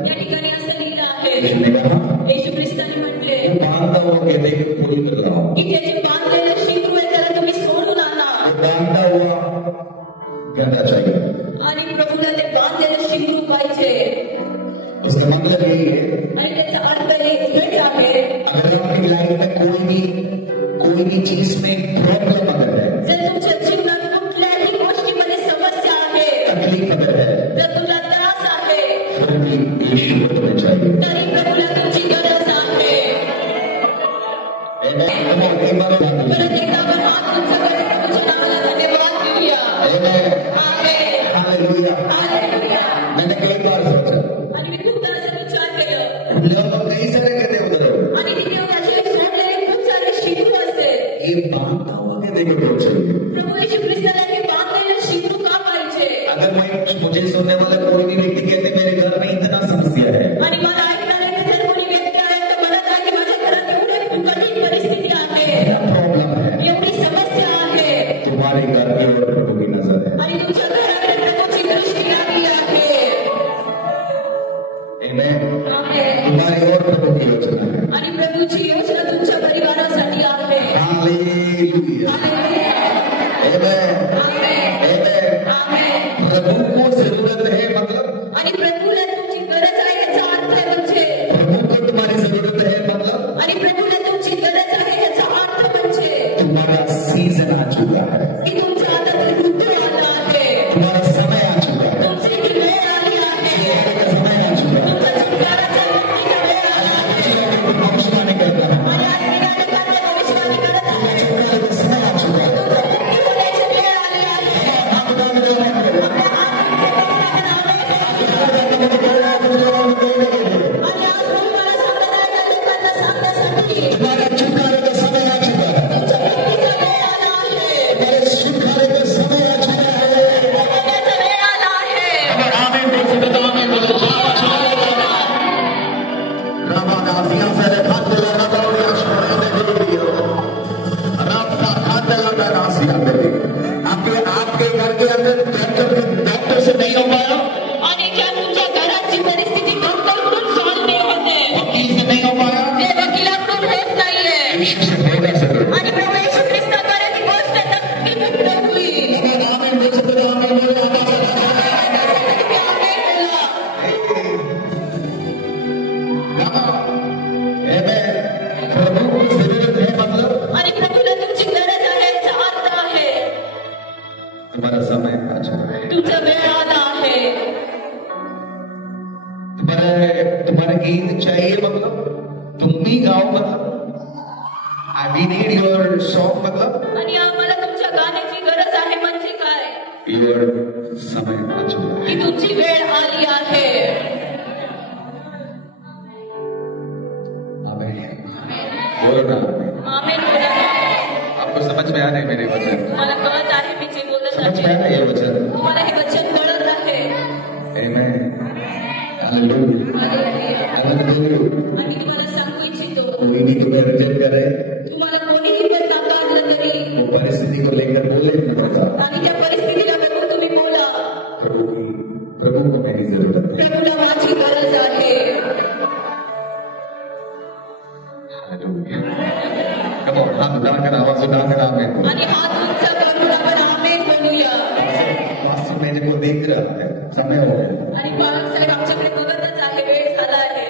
या ठिकाणी असं लिहिलं आहे येशू ख्रिस्ताने म्हटले बांधता हुआ कहते हैं कि कोई कर रहा हो. इथे जे बांधलेलं शिंगरू आहे त्याला तुम्ही सोडून आणा. बांधता हुआ कहना चाहिए. आणि प्रभूला ते बांधलेलं शिंगरू पाहिजे. उसका मतलब यही है आणि त्याचा अर्थ हेच आहे अगर आपकी लाइफ में कोई भी चीज में प्रॉब्लम अगर है, जर तुमच्या जीवनात कुठल्याही गोष्टीमध्ये समस्या आहे, तकलीफ अगर है, जर तुला त्रास आहे फिर भी यीशु को तुम्हें चाहिए. तरी प्रभूला तुमची गरज आहे. परत एकदा आपण हात उंच करून तुमच्या नावाला धन्यवाद देऊया. हालेलुया. मैंने कई बार सोचा आणि मी खूपदा असा विचार केलं लोग कई सारे कहते हैं उधर आणि तिथे असे सोडलेले खूप सारे शिंगरू असते. ये बांधता हुआ कहते हैं कि चाहिए. प्रभू येशू ख्रिस्ताला हे बांधलेलं शिंगरू का पाहिजे. अगर मुझे सुनने वाले कोई भी व्यक्ति कहते मेरे घर में इतना समस्या है आणि मला ऐकणारे जर कोणी व्यक्ती आहे तर म्हणत आहे की माझ्या घरात एवढी कठीण परिस्थिती आहे, प्रॉब्लम है, एवढी समस्या आहे तुम्हारे घर की ओर प्रभु की नजर है. आणि तुमच्या घराकडे प्रभूची दृष्टी लागली आहे. तुम्हारी ओर प्रभू की योजना है आणि प्रभूची योजना तुमच्या परिवारासाठी आहे. हालेलुया. प्रभु को जरूरत है मतलब आणि प्रभूला तुमची गरज आहे याचा अर्थ आहे म्हणजे प्रभु को तुम्हारी जरूरत है मतलब आणि प्रभूला तुमची गरज आहे याचा अर्थ म्हणजे तुम्हारा सीजन आ चुका है, की तुमच्या हातात ऋतू आला आहे, तुम्हारा समय आ चुका है, तुमची ती वेळ आली आहे, समय आ चुका है. तुमचा छुटकाराचा मुक्तीचा वेळ आला आहे. भविष्यवाणी करता है, आणि आज मी या ठिकाणी भविष्यवाणी करत आहे. छुटकारे का समय आ चुका है. तुमचं मुक्ती होण्याची वेळ आली आहे. आणि आज मी मला सांगणाऱ्या लोकांना सांगण्यासाठी तुम्हारा छुटकारे का समय आ चुका है. तुमच्या मुक्तीचा वेळ आला आहे. तुम्हारे छुटकारे का समय आ चुका है. होण्याचा वेळ आला आहे. आपके घर के अंदर डॉक्टर से नहीं हो पाया, आणि ज्या तुमच्या घराची परिस्थिती डॉक्टरकडून सॉल्व्ह नाही होते, वकील से नहीं हो पाया, ते वकिलाकडून होत नाहीये. यीशु से होगा सर. आणि प्रभू येशू ख्रिस्ताद्वारे ती गोष्ट नक्की पूर्ण होईल. प्रभु को जरूरत है मतलब आणि प्रभूला तुमची गरज आहे याचा अर्थ आहे तुम्हारा समय आ चुका है. तुमचा वेळ आला आहे. तुम्हारा गीत चाहिए मतलब तुम भी गाओ मतलब वी नीड योर सॉन्ग मतलब आणि आम्हाला तुमच्या गाण्याची गरज आहे म्हणजे काय योर समय आ चुका है. की तुमची वेळ आली आहे. बोलो ना. आमेन बोला ना. आपको समझ में आ रहे मेरे वचन? मला कळत आहे मी जे बोलत समझ में आ आहे. रहे ये वचन? तुम्हाला हे वचन कळत आहे. Amen. Hallelujah. Hallelujah. आणि तुम्हाला सांगू इच्छितो कोई भी तुम्हें रिजेक्ट करे, तुम्हाला कोणीही पण नाकारलं तरी वो परिस्थिति को लेकर बोले न पड़ता. आणि त्या परिस्थितीला बघून तुम्ही बोला प्रभु को मेरी जरूरत है. प्रभूला माझी गरज आहे. Come on, हाथ उठाकर आवाज उठाकर आमेन. आणि हात उंच करून आपण आमेन बोलूया. वास्तव में जिनको देख रहा है समय हो गया. आणि बाळक साहेब आमच्याकडे बघतच आहे. वेळ झाला आहे.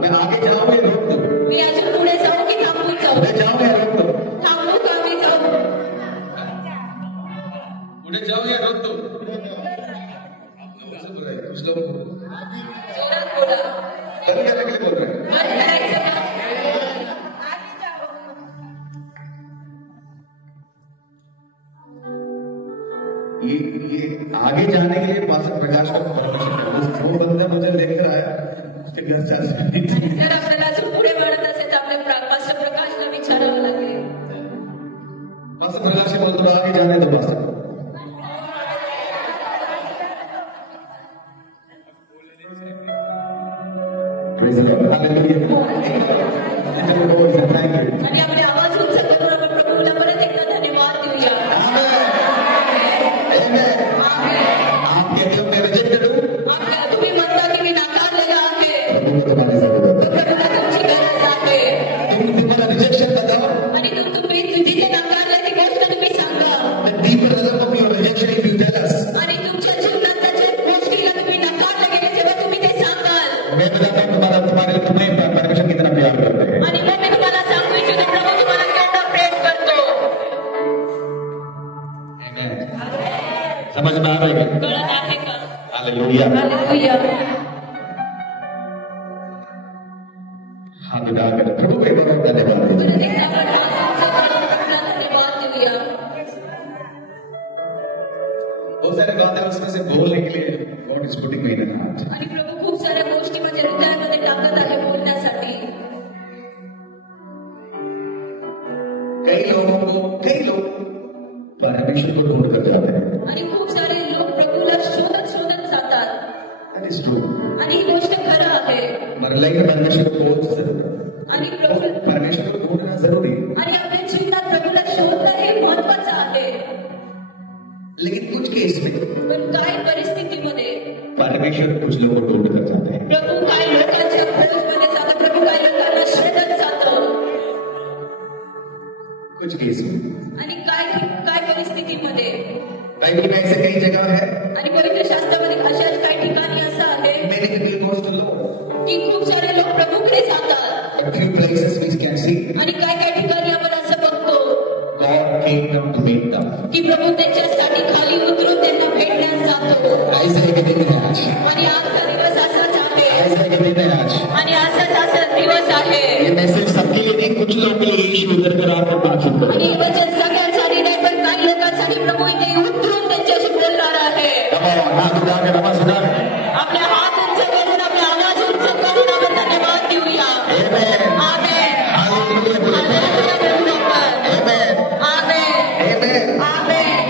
मैं आगे जाऊँ या रोक दूँ? मी अजून पुढे जाऊ की थांबून जाऊ? मैं जाऊँ या रोक दूँ? थांबू का मी जाऊ? पुढे जाऊँ या रोक दूँ? कुछ लोग जोरात बोला. बंद करने के लिए बोल रहे हैं. बंद करायचं का? प्रकाश का वो बंदा मुझे लेकर आया उसके घर चल जर आपल्याला अजून पुढे वाढत असेल तर आपल्या पास्टर प्रकाशला विचारावं लागेल. पास्टर प्रकाश से बोलते आगे जाने दो pastor. Praise the Lord. Hallelujah. Thank you. आणि आपले आवाज उंच करून आपण प्रभूला परत एकदा धन्यवाद देऊया. आपके दिल में रिजेक्टेड हो आपल्या तुम्ही म्हणता की मी नाकारलेला आहे, तुम्हारे साथ प्रभूला तुमची गरज आहे. तुम्हारा रिजेक्शन बताओ. आणि तुम्ही जिथे नाकारले ती गोष्ट तुम्ही सांगा. The deeper level of your rejection if you tell us. आणि तुमच्या जीवनात त्याच्या गोष्टीला तुम्ही नाकारले गेले तेव्हा तुम्ही ते सांगाल. मैं बताता हूँ तुम्हें परमेश्वर कितना प्यार करते हैं. आणि मग मी तुम्हाला सांगू इच्छितो प्रभू तुम्हाला केवढा प्रेम करतो. समझ में आ रही है? कळत आहे का? हालेलुया. हालेलुया. हाथ उठाकर प्रभु के बहुत धन्यवाद. परत एकदा आपण हात उंच करून प्रभूला धन्यवाद देऊया. बहुत सारे बातें उसमें से बोलने के लिए God is putting me in heart. आणि प्रभू खूप साऱ्या गोष्टी माझ्या हृदयामध्ये टाकत आहे बोलण्यासाठी. कई लोग परमेश्वर को ढूंढ कर जाते हैं. आणि खूप सारे लोक प्रभूला शोधत शोधत जातात. That is true. आणि ही गोष्ट खरं आहे. मगर लेकिन परमेश्वर को आणि प्रभू परमेश्वर को ढूंढना जरूरी है. आणि आपल्या जीवनात प्रभूला शोधणं हे महत्वाचं आहे. लेकिन कुछ केस में पण काही परिस्थितीमध्ये परमेश्वर कुछ लोगों को ढूंढ कर जाते हैं. प्रभू काही लोकांच्या खोजमध्ये जातं, प्रभू काही लोकांना शोधत जातं. कुछ केस में आणि काय परिस्थितीमध्ये बाइबल में ऐसे कई जगह है. आणि पवित्र शास्त्रामध्ये अशाच काही ठिकाणी असं आहे Many people goes to Lord. की खूप सारे लोक प्रभूकडे जातात. A few places we can see आणि काय ठिकाणी आपण असं बघतो God came down to meet them. की प्रभू त्यांच्यासाठी खाली उतरून त्यांना भेटण्यास जातो. ऐसा एक दिन है आज. आणि आजचा दिवस असाच आहे. ऐसा एक दिन है आज. आणि असा दिवस आहे. ये मैसेज सबके लिए नहीं, कुछ लोगों के लिए यीशु उतर कर आपको बातचीत आणि करेगा. हे वचन सगळ्यांसाठी नाही पण काही लोकांसाठी प्रभू इथे उतरून त्यांच्याशी बोलणार आहे. हाथ उठाकर नमाज उठा. आपले हात उंच करून आपले आवाज उंच करून आपण धन्यवाद देऊया. Amen. आमेन. हालेलुया बोलो. हालेलुया बोलू आपण. Amen. आमेन. Amen. आमेन.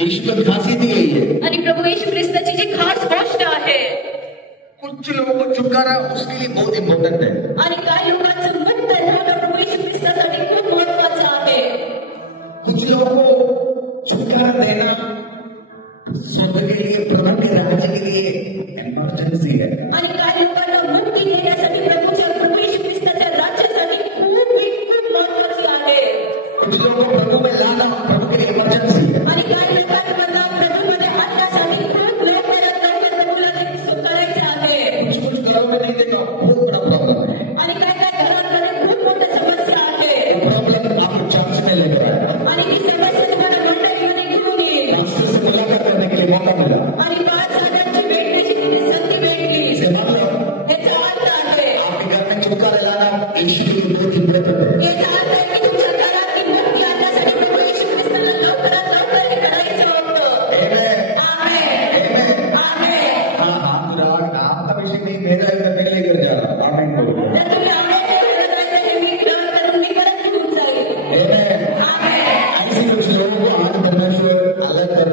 यीशु की खासियत यही है. आणि प्रभू येशू ख्रिस्ताची जी खास गोष्ट आहे कुछ लोगों को छुटकारा उसके लिए बहुत इम्पोर्टेंट है. आणि काही लोकांचं मुक्त झालं प्रभू येशू ख्रिस्तासाठी खूप महत्वाचं आहे. कुछ लोगों को छुटकारा देना स्वर्ग के लिए, प्रभु के राज्य के लिए इमरजेंसी है. आणि काही लोकांना मुक्ती देण्यासाठी प्रभू येशू ख्रिस्ताच्या राज्यासाठी खूप महत्वाची आहे. कुछ लोगों को प्रभु में लाना प्रभु के लिए इमरजेंसी है. आणि काही लोकांना प्रभूमध्ये आणण्यासाठी खूप वेळ करत नाही प्रभूला ते सुख करायचं आहे. कुछ घरों में नहीं देखा बहुत बड़ा प्रॉब्लम है. आणि काय घरांमध्ये खूप मोठी समस्या आहे. प्रॉब्लम आपको चर्च में लेकर आया. आणि ही समस्या तुम्हाला मंडळीमध्ये घेऊन येईल. पास्टर से मुलाकात करने के लिए मौका मिला. आणि पाच साधांची भेटण्याची तिथे संधी भेटली. इससे मतलब याचा अर्थ आहे आपके घर में छुटकारा लाना यीशु के लिए बहुत इम्पोर्टेंट है. याचा अर्थ आहे की तुमच्या घरात ती मुक्ती आणण्यासाठी प्रभू येशू ख्रिस्ताला लवकरात लवकर हे करायचं होतं. Amen. आमेन. आमेन. हाँ हाथ उठा. आपका विषय नहीं मेरा है, मैं लेकर जा रहा हूँ. आमीन बोलो. जर तुम्ही आमेन बोलत नाही तर मी ग्रहण करून मी परत निघून जाईल. Amen. आमेन. ऐसे कुछ लोगों को आज परमेश्वर अलग कर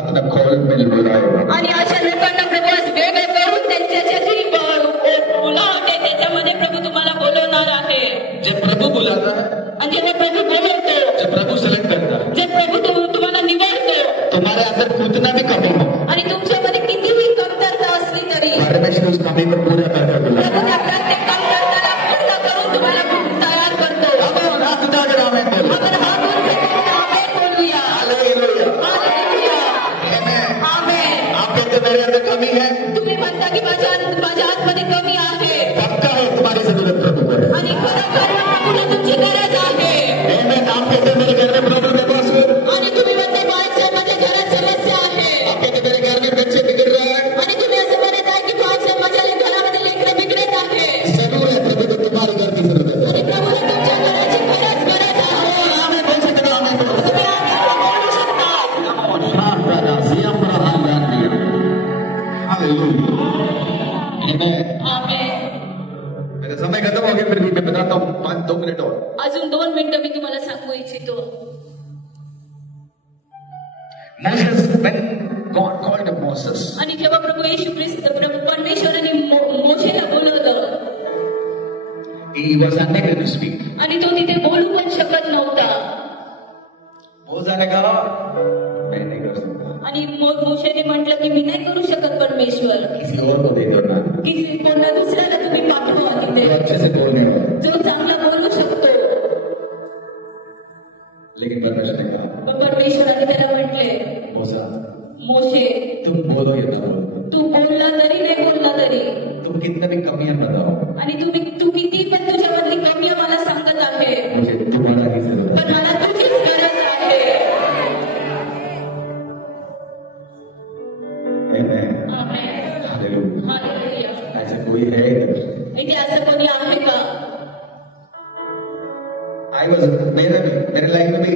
अपना कॉल में बुलाएगा. आणि अशा लोकांना प्रभू आज वेगळे करून त्यांच्या जी बोलावते त्याच्यामध्ये प्रभू तुम्हाला बोलवणार आहे. जब प्रभु बुलाता है, आणि जेव्हा प्रभू बोलवतो, जब प्रभु सेलेक्ट करता है, जे प्रभू तुम्हाला निवडतो तुम्हारे अंदर कितना भी कमी हो, आणि तुमच्यामध्ये कितीही कमतरता असली तरी परमेश्वर उस कमी को पूरा कर प्रभू बुलाएगा. त्या प्रत्येक कमतरताला पूर्ण करून तुम्हाला तयार करतो. अब हाथ उठाकर आमीन बोलो. आपण हात उंच करून आमेन बोलूया. हालेलुया. हालेलुया. Amen. आमेन. आप कहते मेरे अंदर कमी है, तुम्ही म्हणता की माझ्या आतमध्ये कमी आहे पक्का है तुम्हारी जरूरत प्रभु को है. आणि खरोखर प्रभूला तुमची गरज आहे. Amen. आप कहते मेरे घर में प्रॉब्लम है बस. आणि तुम्ही म्हणता माझ्या घरात समस्या आहे. आप कहते मेरे घर में बच्चे बिगड़ रहा है. आणि तुम्ही असं म्हणत आहे की माझ्या घरामध्ये लेकरं बिघडत आहे. जरूर है प्रभु को तुम्हारी घर की जरूरत है. आणि प्रभूला तुमच्या घराची खरंच गरज आहे. आमीन बोल सकते हो, आमीन बोलो. तुम्ही आम्हाला बोलू शकता. शांत राहा, सियाम राहा. Amen. आमेन. मेरा समय खत्म हो गया, फिर भी मैं बताता हूँ 2 मिनट और. अजून 2 मिनिटं मी तुम्हाला सांगू इच्छितो. Moses, when God called up Moses, आणि जेव्हा प्रभू येशू ख्रिस्त परमेश्वराने मोशेला बोलवलं, he was unable to speak. आणि तो तिथे बोलू पण शकत नव्हता. मोसा ने कहा मैं नहीं कर सकता. आणि मोशेने म्हटलं की मी नाही करू शकत परमेश्वर, किसी और को दे दो ना, की कोणा दुसऱ्याला तुम्ही पाठवा तिथे, जो अच्छे से बोलने वाला. जो चांगला बोलू शकतो. लेकिन परमेश्वर ने कहा पण परमेश्वराने त्याला म्हटले, मोसा मोशे तुम बोलो या ना बोलो, तू बोलला तरी नाही बोलला तरी, तुम कितने भी कमियां बताओ, आणि तू किती पण तुझ्यामधली कमी मला सांगत आहे, मुझे तुम्हारा ही जरूरत है. पण मला तुझीच गरज आहे. Amen. आमेन. Hallelujah. हालेलुया. ऐसा कोई है इधर? इथे असं कोणी आहे का? मेरे लाइफ में भी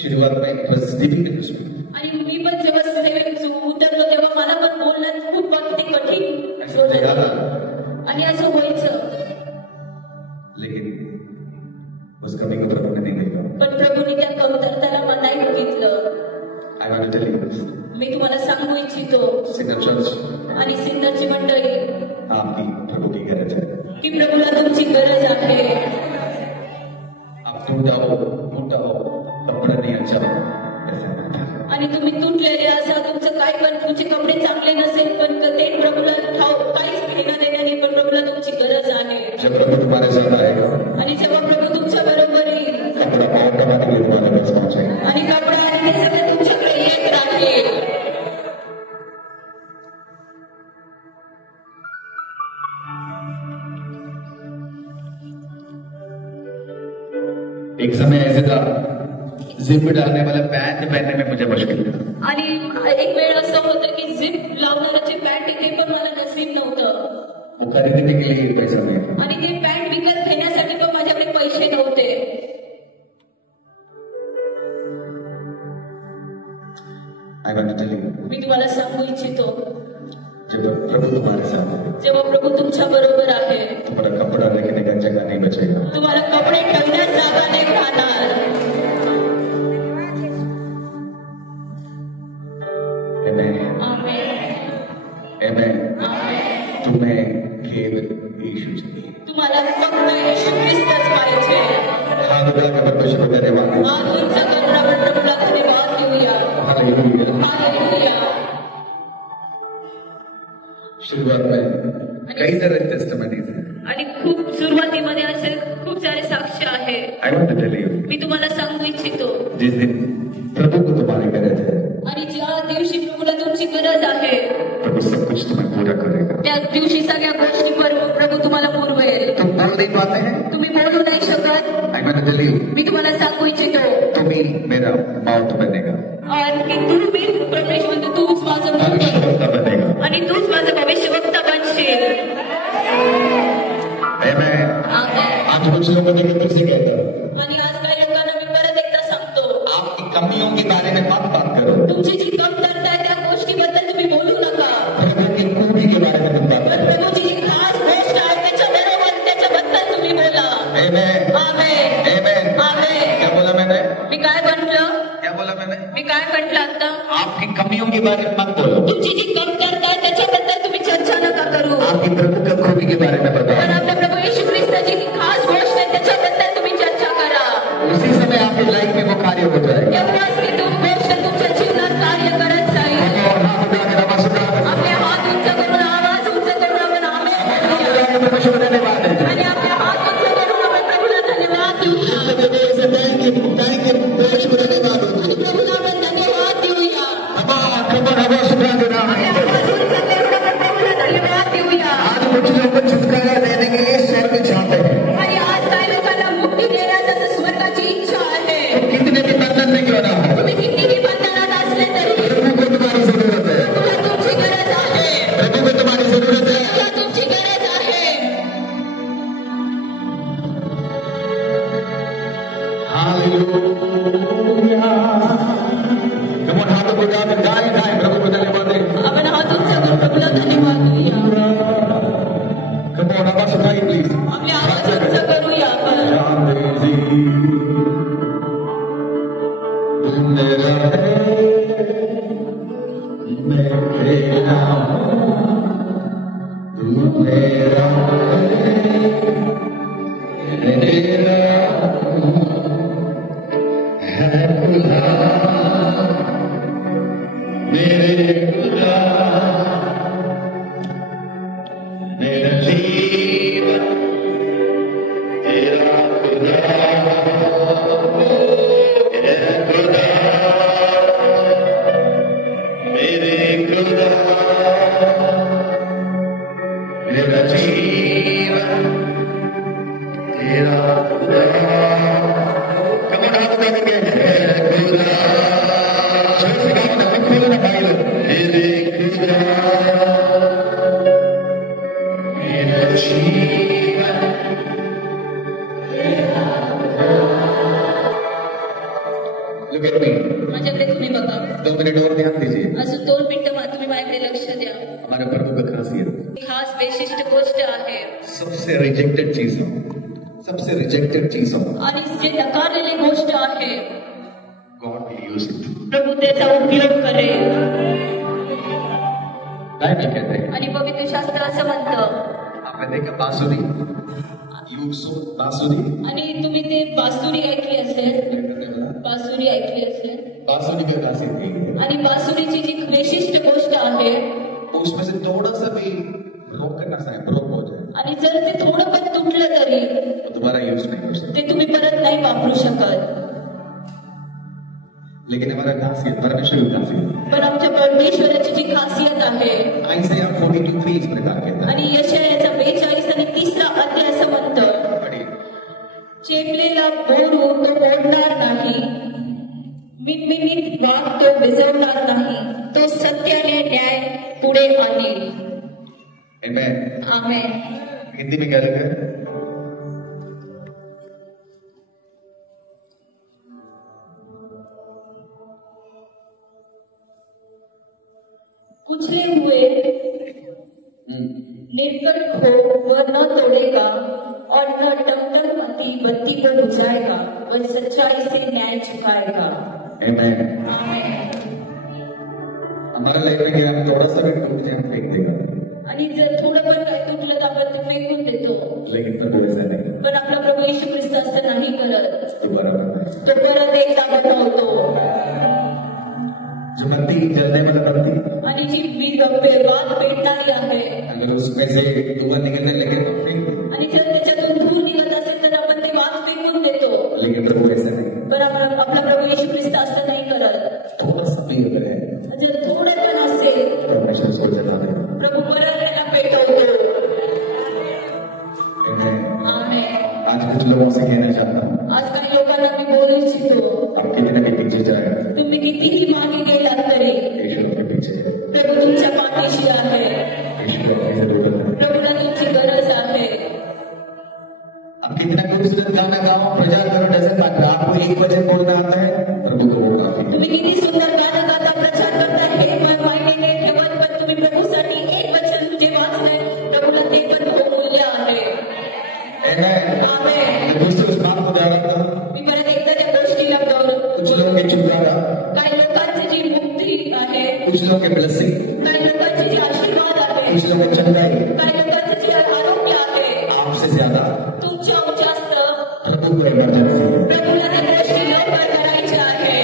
शुरुआत में it was difficult to speak. आणि मी पण जेव्हा सेवेत उतरलो तेव्हा मला पण बोलण्यात खूप अगदी कठीण ऐसा लगा था, आणि असं व्हायचं. लेकिन उस कमी को प्रभु ने नहीं देखा. पण प्रभूने त्या कमतरताला मला नाही बघितलं. I want to tell you this. मी तुम्हाला सांगू इच्छितो, Sinner Church, आणि सिन्नरची मंडळी, आपकी प्रभु की गरज है. की प्रभूला तुमची गरज आहे. आप टूटा हो, कपड़ा नहीं अच्छा हो, ऐसा मत है. आणि तुम्ही तुटलेले असा, तुमचं काय पण तुमचे कपडे चांगले नसेल, पण ते प्रभूला काहीच घेणं देणं नाही, पण प्रभूला तुमची गरज आहे. जब प्रभु तुम्हारे साथ आएगा, आणि जेव्हा प्रभू तुमच्या बरोबर येईल, कपड़ा और कमाने के लिए तुम्हारे पास पहुंचेगा. आणि कपडा आणि हे सगळं तुमच्याकडे येत राहील. एक समय ऐसे था, जिप डालने वाला पैंट पहनने में मुझे मुश्किल था. आणि एक वेळ असं होतं की झिप लावणाऱ्याचे पॅन्ट ते पण मला नसीब नव्हतं, वो खरीदने के लिए पैसा नहीं था. आणि ते पॅन्ट विकत घेण्यासाठी पण माझ्याकडे पैसे नव्हते. I want to tell you, मी तुम्हाला सांगू इच्छितो, जब प्रभु तुम्हारे साथ है, जेव्हा प्रभु तुमच्या बरोबर आहे, तुम्हारा कपड़ा रखने का जगह नहीं बचेगा. तुम्हाला कपडे ठेवण्यास जागा नाही राहणार. Amen. आमेन. Amen. आमेन. तुम्हें केवल यीशु चाहिए. तुम्हाला फक्त येशू ख्रिस्तच पाहिजे. हाथ उठाकर परमेश्वर को धन्यवाद दो. हात उंच करून आपण प्रभूला धन्यवाद देऊया. हालेलुया. हालेलुया. शुरुआत में कई सारे टेस्टिमनीज हैं. आणि खूप सुरुवातीमध्ये असे खूप सारे साक्ष आहे. I want to tell you, मी तुम्हाला सांगू इच्छितो, जिस दिन प्रभु को तुम्हारी गरज है, आणि ज्या दिवशी प्रभूला तुमची गरज आहे, प्रभु सब कुछ तुम्हें पूरा करेगा. त्या दिवशी सगळ्या गोष्टी प्रभू तुम्हाला पुरवेल. तुम बोल नहीं पाते हैं, तुम्ही बोलू नाही शकत. I want to tell you, मी तुम्हाला सांगू इच्छितो, तुम ही मेरा माउथ बनेगा, आणि तुम्ही परमेश्वर, तूच माझं भविष्यवक्ता बनेगा. आणि तूच माझं भविष्यवक्ता बनशील. Amen. आमेन. आज कुछ लोगों ने फिर से कहता है, आणि आज काही लोकांना मी परत एकदा सांगतो, आपकी कमियों के बारे में मत बात करो, तुमची जी कमतरता आहे त्या गोष्टीबद्दल तुम्ही बोलू नका, प्रभु की खूबी के बारे में तुम बात पण करो. प्रभूची जी खास गोष्ट आहे त्याच्याबद्दल तुम्ही बोला. Amen. आमेन. Amen. आमेन. क्या बोला मैंने? मी काय म्हटलं? क्या बोला मैंने? मी काय म्हटलं आता? आपकी कमियों के बारे में मत बोलो, तुमची जी कमतरता आहे त्याच्याबद्दल तुम्ही चर्चा नका करू, आपकी प्रभु की खूबी के बारे में पण बताओ. आपल्या प्रभू येशू ख्रिस्ताची जी खास गोष्ट आहे त्याच्याबद्दल तुम्ही चर्चा करा. उसी समय आपकी लाइफ में वो कार्य हो जाएगा. तेव्हाच ती गोष्ट तुमच्या जीवनात कार्य करत जाईल. और हाथ उठाकर आवाज उठाकर आपले हात उंच करून, आवाज उंच करून आपण आमेन म्हणूया. परमेश्वर को धन्यवाद दें. आणि आपले हात उंच करून आपण प्रभूला धन्यवाद देऊया. Thank you. परमेश्वर को धन्यवाद दो. आणि प्रभूला आपण धन्यवाद देऊया. खबर आवाज उठा देना. आपले हात उंच करून आपण प्रभूला धन्यवाद देऊया. आज कुछ लोग को छुटकारा देने के लिए स्वर्ग चाहते हैं. आणि आज काही लोकांना मुक्ती देण्याचं स्वर्गाची इच्छा आहे. कितने भी बंधन में क्यों ना हो, तुम्ही कितीही बंधनात असले तरी प्रभु को तुम्हारी जरूरत है. तुला तुमची गरज आहे. प्रभु को तुम्हारी जरूरत है. तुला तुमची गरज आहे. हालेलुया. Come on, हाथों को उठाकर गाएं, गाएं, प्रभु को धन्यवाद दें. आपण हात उंच करून प्रभूला धन्यवाद देऊया. सुनाइए प्लीज। आपल्या आवाजांचा करूया आपण. मेरा है मैं तेरा तू मेरा तेरा है खुदा मेरे खुदा मेरा जीवन तेरा खुदा तेरा खुदा मेरे खुदा मेरा जीवन तेरा खुदा कमर हाथ देंगे खुदा मेरे खुदा मेरा जीवन Look at me. माझ्याकडे तुम्ही बघा. 2 मिनट और ध्यान दीजिए. अजून 2 मिनिटं तुम्ही माझ्याकडे लक्ष द्या. हमारे प्रभु का खासियत खास वैशिष्ट्य गोष्ट आहे सबसे रिजेक्टेड चीजों आणि जे नकारलेली गोष्ट आहे गॉड विल यूज इट. प्रभू त्याचा उपयोग करेल. बाइबल कहते हैं आणि पवित्र शास्त्र असं म्हणतं. आपने देखा बांसुरी बांसुरी आणि तुम्ही ते बासुरी ऐकली असेल. बासुरी ऐकली असेल. बांसुरी की खासियत यही है. आणि बासुरीची जी वैशिष्ट्य गोष्ट आहे तो उसमें से थोड़ा सा भी ब्रोक हो जाए आणि जर ते थोडं पण तुटलं तरी तो दोबारा यूज नहीं हो सकता. ते तुम्ही परत नाही वापरू शकत. लेकिन हमारा खासियत परमेश्वर की खासियत पण आमच्या परमेश्वराची जी खासियत आहे आयसाया 42:3 इस प्रकार कहता है. आणि यशायाचा 42 आणि 3रा अध्याय असं म्हणतं. चेपलेला बोरू तो ओढणार नाही, मिणमिणीत वाघ तो भिजवणार नाही, तो सत्याने न्याय पुढे आणेल. Amen. आमेन. हिंदी में क्या लिखा है? कुचले हुए निर्कट हो वह न तोड़ेगा और न टमटमाती बत्ती को बुझाएगा, वह सच्चाई से न्याय चुकाएगा. Amen. आमेन. हमारा लाइफ में क्या थोड़ा सा भी टूट जाए हम फेंक देगा. आणि जर थोडं पण काय तुटलं तर आपण ते फेकून देतो. लेकिन प्रभु ऐसा नहीं. पण आपला प्रभू येशू ख्रिस्त असं नाही करत. दोबारा करता है. तो परत एकदा बनवतो. जो बत्ती जलने वाला बत्ती आणि जी वाद पेटणारी आहे अगर उसमें से धुआं निकलने लगे तो फेंक दो. आणि जर त्याच्यातून धूर निघत असेल तर आपण ते वाद फेकून देतो. लेकिन प्रभु ऐसा नहीं. पण आपला प्रभू येशू ख्रिस्त असं नाही करत. थोड़ा सा भी अगर है जर थोडं पण असेल परमेश्वर उसको जला देगा. प्रभू परत त्याला पेटवतो. Amen. आमेन. आज कुछ लोगों से कहना चाहता हूँ आज काही लोकांना मी बोलू इच्छितो. आप कितने के पीछे जाए तुम्ही कितीही मागे गेलात तरी ईश्वर के पीछे है. प्रभू तुमच्या पाठीशी आहे. ईश्वर अपनी जरूरत है. प्रभूला तुमची गरज आहे. आप कितना खूबसूरत गाना गाओ प्रचार करो डजन बात आपको एक वचन बोलना आता है प्रभु को वो काफी है. तुम्ही किती सुंदर गाणं गाता प्रचार करता हे मायने नाही ठेवत पण तुम्ही प्रभूसाठी एक वचन जे वाचलंय प्रभूला ते पण बहुमूल्य आहे. Amen. आमेन. मैं फिर से उस बात को दोहराता हूँ. मी परत एकदा त्या गोष्टीला कुछ लोगों के छुटकारा काही लोकांची जी मुक्ती आहे, कुछ लोगों के ब्लेसिंग काही लोकांची जी आशीर्वाद आहे, कुछ लोगों के चंगाई काही लोकांचं जे आरोग्य आहे आपसे ज्यादा तुमच्या जास्त प्रभु को इमरजेंसी है. प्रभूला त्या गोष्टी लवकर करायच्या आहे.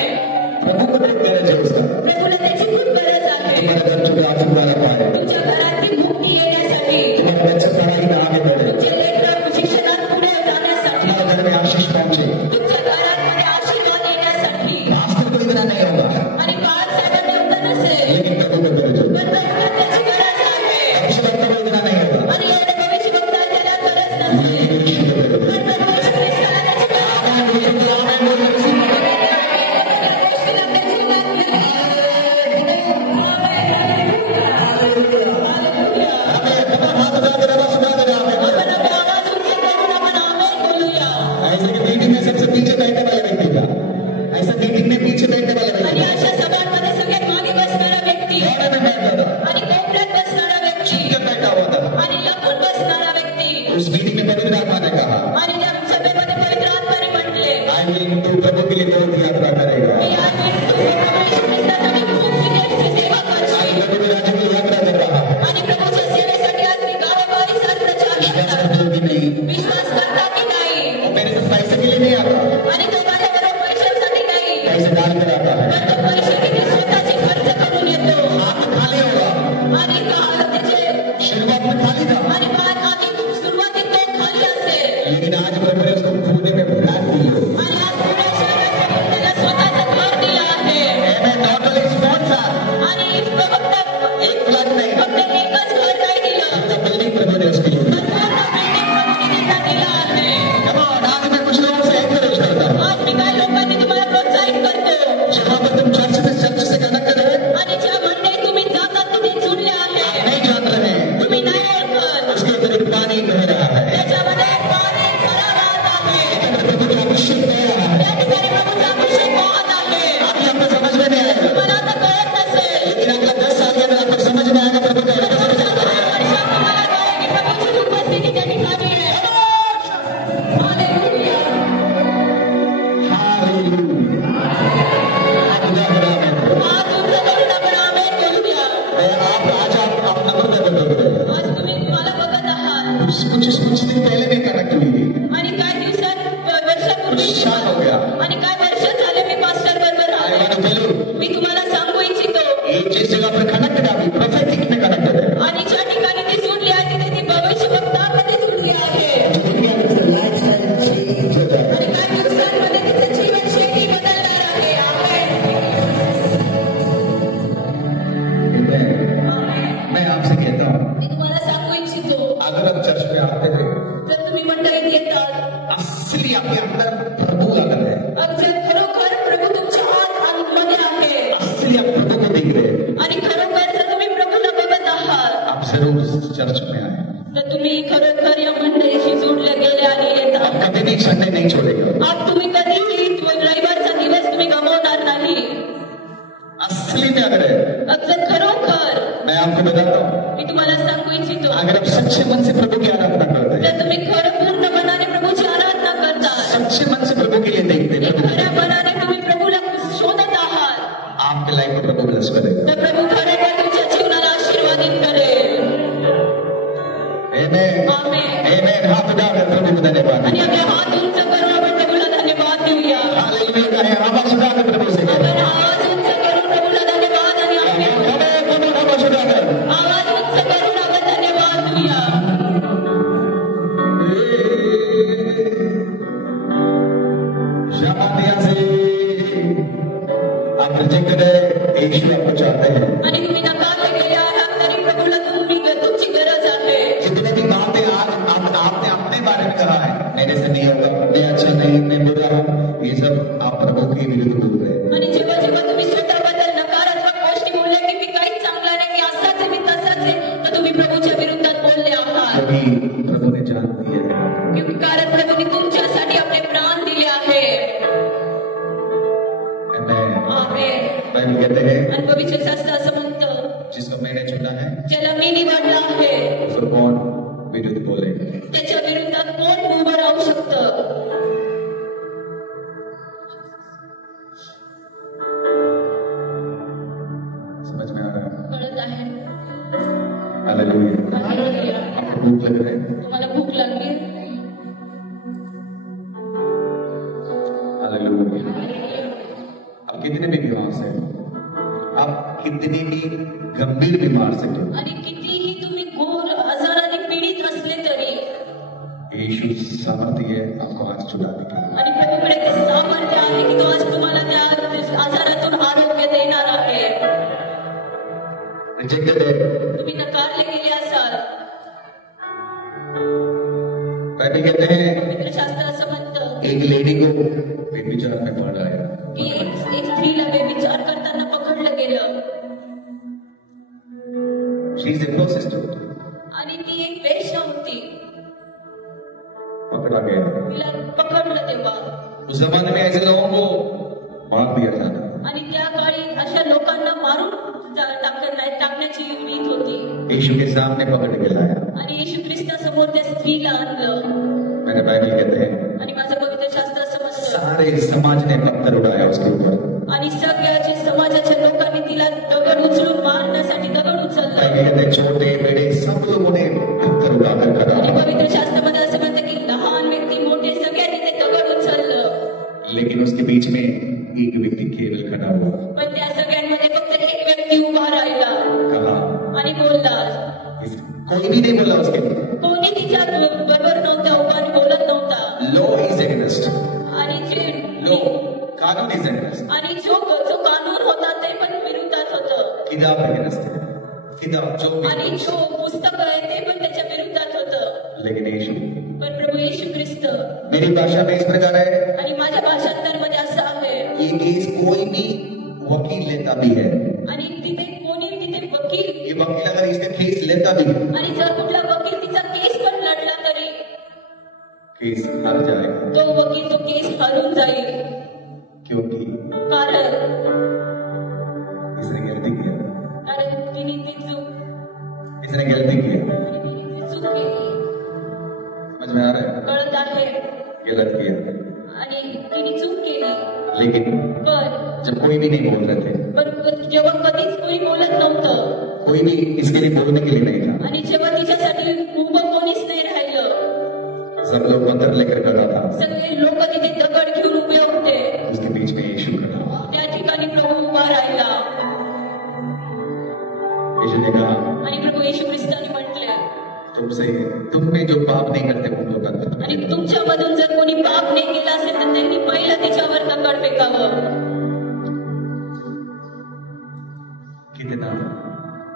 प्रभु को एक गरज है उसका. प्रभूला त्याची खूप गरज आहे. तुम्हारे घर छुटकारा छुटकारा पाए. तुमच्या घरातली मुक्ती येण्यासाठी तुम्हारे बच्चे पढ़ाई में आगे बढ़े. तुमचे लेकरं शिक्षणात पुढे उस मीटिंग में पवित्र आत्मा ने कहा, आणि त्या सभेमध्ये पवित्र आत्म्याने म्हटले, आई विल तू प्रभु के लिए तीर्थ यात्रा करेगा, मी आज तू प्रभू येशू ख्रिस्तासाठी खूप विदेशची सेवा करशील प्रभु के राज्य की यात्रा कर रहा है, आणि प्रभूच्या सेवेसाठी आज मी गावोगावी सात प्रचार करतात. जो भी नहीं विश्वास करता की नाही मेरे साथ पैसे के लिए नहीं आता, आणि तो माझ्याबरोबर पैशांसाठी नाही, पैसे डाल कर आता है, तर तो पैसे देखील स्वतःचे खर्च करून येतो हाथ खाली होगा, आणि त्याचे शुरुआत में खाली था, आणि आधी सुरुवातीत तो खाली असेल लेकिन आज प्रभु ने उसको खोने में फ्लैट दिया, आणि आज त्याला स्वतःचं घर दिलं आहे टोटल स्पॉट था, आणि फक्त एक फ्लैट नहीं, फक्त एकच घर नाही दिलं, बिल्डिंग प्रभु ने उसको दिया. तर पूर्ण बिल्डिंग प्रभूने त्याला दिलं आहे. Come on, आज मैं कुछ लोगों से encourage करता हूँ, आज मी काही लोकांनी तुम्हाला प्रोत्साहित करतो जहाँ पर तुम चर्च से कनेक्ट रहे, आणि ज्या मंडळी तुम्ही जातात तिथे जुळले आहे, नहीं जान रहे, तुम्ही नाही ओळखत, उसके अंदर एक पानी बह रहा है, त्याच्यामध्ये पाणी खरा राहत आहे, प्रभु का अभिषेक बह रहा है, त्या ठिकाणी प्रभूचा अभिषेक वाहत आहे. अभी आपको समझ में नहीं आएगा, तुम्हाला आता कळत नसेल, लेकिन अगला 10 साल के अंदर आपको समझ में आएगा प्रभु का पुढच्या 10 वर्षात तुम्हाला कळेल की प्रभूची उपस्थिती त्या ठिकाणी आहे. हालेलुया. हालेलुया. खुदा बराबर है. आज तुमचं करुणा पण आमेन बोलूया. आप नंबर पे बदल रहे, आज तुम्ही मला बघत आहात कुछ दिन पहले भी कनेक्ट हुई थी, आणि काही दिवसात वर्षापूर्वी कुछ साल हो गया, आणि काय वर्ष झाले मी मास्टर बरोबर I आहे. want to tell you, मी तुम्हाला सांगू इच्छितो ये जिस जगह पे कनेक्टेड है, अभी प्रोफेटिक में कनेक्टेड है, आणि ज्या ठिकाणी ती जुळली आहे तिथे ती भविष्य वक्तामध्ये जुळली आहे आणि काही दिवसांमध्ये तिचं जीवनशैली बदलणार आहे. आमेन. मैं आपसे कहता हूँ, मी तुम्हाला सांगू इच्छितो अगर आप चर्च में आते थे, जर तुम्ही मंडळीत येतात, असली आपके अंदर प्रभु अगर है, जर खरोखर प्रभू तुमच्या आतमध्ये आहे असली आप प्रभु को देख रहे हैं, आणि खरोखर जर तुम्ही प्रभूला बघत आहात, आप जरूर चर्च में आए, तर तुम्ही खरोखर या मंडळीशी जोडले गेले आणि येतात. कभी भी संडे नहीं छोड़ेगा, आज तुम्ही कधीही रविवारचा दिवस तुम्ही गमावणार नाही. असली में अगर है, जर खरोखर मैं आपको बताता हूँ, मी तुम्हाला सांगू इच्छितो, अगर आप सच्चे मन से प्रभु की आराधना करते हैं, जर तुम्ही खरं पूर्ण मनाने प्रभूची आराधना करता, सच्चे मन से प्रभु के लिए देखते हैं, खऱ्या मनाने तुम्ही प्रभूला शोधत आहात, आपके लाइफ को प्रभु ब्लेस करेगा. तर प्रभू खरोखर तुमच्या जीवनाला आशीर्वादित करेल. आमेन. आमेन. आमेन. हाथ उठाकर प्रभु को धन्यवाद. आणि आपल्या हात उंच करून आपण प्रभूला धन्यवाद देऊया. हालेलुया करें, आवाज उठाकर प्रभु से करें. आपण आवाज उंच करून प्रभूला धन्यवाद आणि आमेन. आवाज उठाकर. आवाज उंच करून आपण धन्यवाद देऊया. शाबादिया से आप रिजेक्टेड है, यीशु आपको चाहते हैं. आणि तुम्ही नकारले गेले आहात तरी प्रभूला तुमची गरज आहे. जितने भी बातें आज आपने अपने बारे में कहा है, मेरे से नहीं होगा, मैं अच्छा नहीं, मैं बुरा हूँ, ये सब आप प्रभु के विरुद्ध बोल रहे हैं. आणि जेव्हा जेव्हा तुम्ही स्वतःबद्दल नकारात्मक गोष्टी बोलल्या की मी काहीच चांगला नाही, मी असाच आहे, मी तसाच आहे, तर तुम्ही प्रभूच्या विरुद्धात बोलले आहात. क्योंकि प्रभु ने जान दिया है, क्योंकि कारण प्रभूने तुमच्यासाठी आपले प्राण दिले आहे. आमेन. बाइबल कहते हैं, आणि पवित्र शास्त्र असं म्हणतं, जिसको मैंने चुना है ज्याला मी निवडला आहे उसको कौन विरुद्ध बोलेगा. त्याच्या विरुद्धात कोण उभं राहू शकतं. समझ में आ रहा है? कळत आहे. हालेलुया. हालेलुया. आपको भूख लग रहा है? तुम्हाला भूक लागली. हालेलुया. आप कितने भी बीमार से, आप कितने भी गंभीर बीमार से, आणि कितीही तुम्ही घोर आजाराने पीडित असले तरी यीशु सामर्थ्य है आपको आज छुड़ाने का. आणि प्रभूकडे ते सामर्थ्य आहे की तो आज तुम्हाला त्या आजारातून आरोग्य देणार आहे. रिजेक्टेड है, तुम्ही नकारले गेले असाल, बाइबल कहते हैं पवित्र शास्त्र असं म्हणतं एक लेडी को व्यभिचार में पकड़ाया. की एक स्त्रीला व्यभिचार करताना पकडलं गेलं शी इज ए प्रोस्टिट्यूट. आणि ती एक वेश्या होती. पकड़ा गया. तिला पकडलं तेव्हा उस जमाने में ऐसे लोगों को मार दिया जाता. आणि त्या काळी अशा लोकांना मारून टाकण्याची रीत होती. यीशु के सामने पकड़ के लाया. आणि येशू ख्रिस्त समोर त्या स्त्रीला आणलं. मेरे बाइबल कहते हैं आणि माझं पवित्र शास्त्र असं म्हणतं, सारे समाज ने पत्थर उठाया उसके ऊपर. आणि सगळ्या जे समाजाच्या लोकांनी तिला दगड उचलून मारण्यासाठी दगड उचललं. बाइबल कहते हैं छोटे बड़े सब लोगों ने पत्थर उठाकर खड़ा. आणि पवित्र शास्त्रामध्ये असं म्हणतं की लहान व्यक्ती मोठे सगळ्यांनी ते दगड उचललं. लेकिन उसके बीच में एक व्यक्ति केवल खड़ा हुआ. पण त्या सगळ्यांमध्ये फक्त एक व्यक्ती उभा राहिला कहा आणि बोलला. कोई भी नहीं बोला उसके. कोणी तिच्या बरोबर नव्हता, उभा आणि बोलत नव्हता. Law is against. आणि जे लॉ कानून इज अगेंस्ट. आणि जो कानून होता ते पण विरोधात होतं. किताब अगेंस्ट. किताब जो आणि जो पुस्तक आहे ते पण त्याच्या विरोधात होतं. लेकिन यीशु, पण प्रभू येशू ख्रिस्त, मेरी भाषा में इस प्रकार है, आणि माझ्या भाषांतरमध्ये असं आहे, ये केस कोई भी वकील लेता भी है. आणि तिथे कोणी तिथे वकील, ये वकील अगर इसका केस लेता भी, आणि जर कुठला वकील तिचा केस पण लढला तरी केस हार जाएगा. तो वकील तो केस हरून जाईल. क्योंकि कारण इसने गलती किया. तिने ती चूक, इसने गलती किया. आणि तिने ती चूक केली. समझ में आ रहा है? कळत आहे. गलत किया. आणि तिने चूक केली. लेकिन पण जब कोई भी नहीं बोल रहे थे, जेव्हा कधीच कोणी बोलत नव्हतं, कोई भी इसके लिए बोलने के लिए नहीं था, आणि जेव्हा तिच्यासाठी उभं कोणीच नाही राहिलं, सब लोग पत्थर लेकर खड़ा था, सगळे लोक तिथे दगड घेऊन उभे होते, उसके बीच में यीशु खड़ा. त्या ठिकाणी प्रभू उभा राहिला. यीशु ने कहा, आणि प्रभू येशू ख्रिस्ताने म्हटले, तुम में जो पाप नहीं करते उन लोग पर. आणि तुमच्यामधून जर कोणी पाप नाही केला असेल तर त्यांनी पहिलं तिच्यावर दगड फेकावं. कितना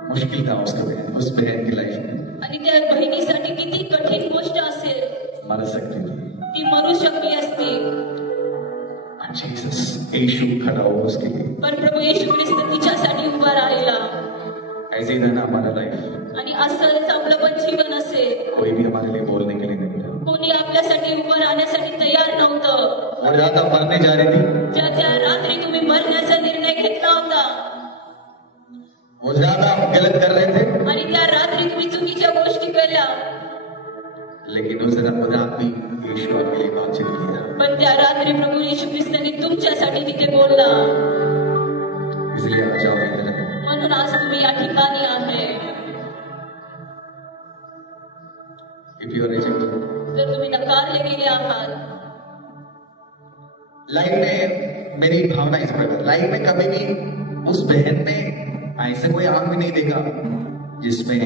मुश्किल था उस बहन की लाइफ में. आणि त्या बहिणीसाठी किती कठीण गोष्ट असेल. मर सकती थी, ती मरू शकली असती. जीसस, यीशु खड़ा हुआ उसके लिए. पण प्रभू येशू ख्रिस्त तिच्यासाठी उभा राहिला. ऐसे ही था ना हमारा लाइफ. आणि असंच आपलं पण जीवन असेल. कोई भी हमारे लिए बोलने के लिए नहीं था. कोणी आपल्यासाठी उभं राहण्यासाठी तयार नव्हतं. और ज्यादा मरने जा रही थी, ज्या रात्री तुम्ही मरण्याचा निर्णय घेतला होता, वो ज्यादा गलत कर रहे थे, आणि त्या रात्री तुम्ही चुकीच्या गोष्टी केल्या, लेकिन उस रात भी यीशु आपके लिए बातचीत किया. पण त्या रात्री प्रभू येशू ख्रिस्ताने तुमच्यासाठी तिथे बोलला. इसलिए आज आप इधर हैं. म्हणून आज तुम्ही या ठिकाणी आहे. If you are rejected, जर तुम्ही नकारले गेले आहात, लाइफ में मेरी भावना इस प्रकार, लाइफ में कभी भी उस बहन ने ऐसा कोई आंख भी नहीं देखा जिसमें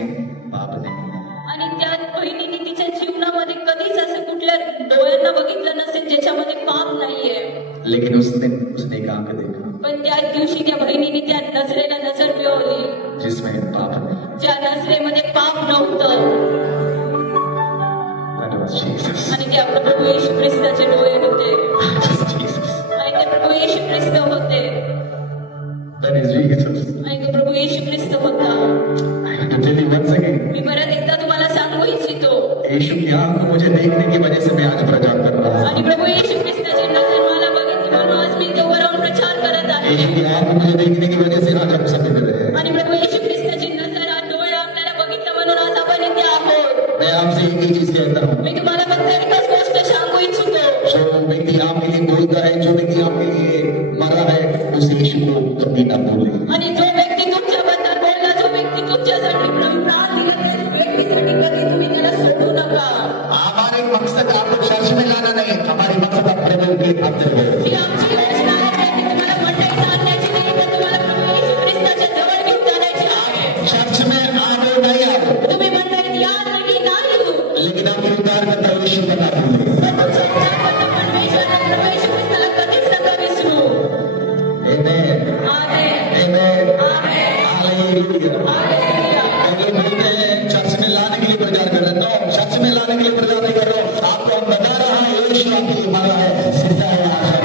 पाप नहीं है. आणि त्या बहिणीने तिच्या जीवनामध्ये कधीच असं कुठल्या डोळ्यांना बघितलं नसेल ज्याच्यामध्ये पाप नाहीये. लेकिन उसने एक आंख देखा पण त्या दिवशी त्या बहिणीने त्या नजरेला नजर मिळवली जिसमें पाप नहीं. ज्या नजरेमध्ये पाप नव्हतं. That was Jesus. आणि ते आपलं प्रभू येशू ख्रिस्ताचे डोळे होते. That is Jesus. आणि ते प्रभू येशू ख्रिस्त होते. That is Jesus. आणि तो प्रभू येशू ख्रिस्त होता. I want to tell you once again. मी परत एकदा तुम्हाला सांगू इच्छितो, यीशु की आंख मुझे देखने की वजह से मैं आज प्रचार कर रहा हूँ. आणि प्रभू येशू ख्रिस्ताची नजर मला बघितली म्हणून आज मी इथे उभं राहून प्रचार करत आहे. यीशु की आंख मुझे देखने की वजह से आज हम सब इधर हैं. आणि प्रभू येशू ख्रिस्ताची नजर आज डोळे आपल्याला बघितलं म्हणून आज आपण इथे आहोत. मैं आपसे एक ही चीज कहता हूँ, मी तुम्हाला फक्त एकच गोष्ट सांगू इच्छितो, जो व्यक्ति आपके लिए बोलता है, जो व्यक्ति आपके लिए मरा है, उस यीशु को कभी ना भूले. आणि जो व्यक्ती तुमच्याबद्दल बोलला, जो व्यक्ती तुमच्यासाठी प्राण दिला, त्या व्यक्तीसाठी कधी तुम्ही त्याला सोडू नका. हमारे मकसद आपको चर्च में लाना नहीं, हमारी मकसद आप प्रभु के अंदर हो. ही आमची योजना आहे की तुम्हाला मंडळीत आणण्याची नाही, तर तुम्हाला प्रभू येशू ख्रिस्ताच्या जवळ घेऊन जाण्याची आहे. चर्च में आओ नहीं आओ, तुम्ही मंडळीत या नाही नाही येऊ, लेकिन आपके उद्धार करता यीशु को ना भूले. पण तुमच्या उद्धारकर्ता परमेश्वराला, प्रभू येशू ख्रिस्ताला कधीच नका विसरू. Amen. आमेन. Amen. आमेन. Hallelujah. हालेलुया. अगर बोलते हैं चर्च में लाने के लिए प्रचार कर रहे हैं, तो चर्च में लाने के लिए प्रचार नहीं कर रहे हो. आपको हम बता रहा है यीशु आपके लिए मरा है, जिंदा है, आज है.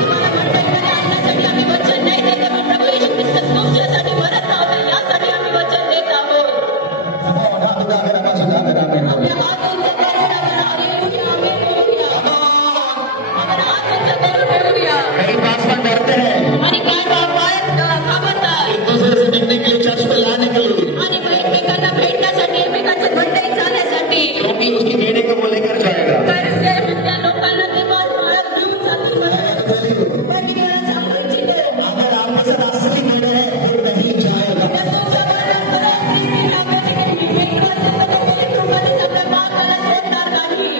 तुम्हाला मंडळीमध्ये आणण्यासाठी आम्ही वचन नाही देत, पण प्रभू येशू ख्रिस्त तुमच्यासाठी मरत आहोत, यासाठी आम्ही वचन देत आहोत. हाथ उठाकर आवाज उठाकर आमेन. आपल्या हात उंच करून आपण हालेलुया, हालेलुया. आपण हात उंच करून मिळूया. कई पासवान डरते हैं आणि काय घाबरतात, एक दूसरे से मिलने के लिए, चर्च में लाने के लिए, आणि एकमेकांना भेटण्यासाठी, एकमेकांच्या मंडळीत जाण्यासाठी, क्योंकि वही उसकी बेटे को वो लेकर जाएगा। परिसेर त्या लोकांना ते मार घेऊन जातील म्हणे. पण मी तुम्हाला सांगू इच्छितो, अगर आपके साथ असली बेटा है वो नहीं जाएगा। तर तुमच्याबरोबर खरं असलेली नात्याची काही वेगळं असेल तर तो कोणी तुम्हाला चांगला मार्गाला सोडणार नाही.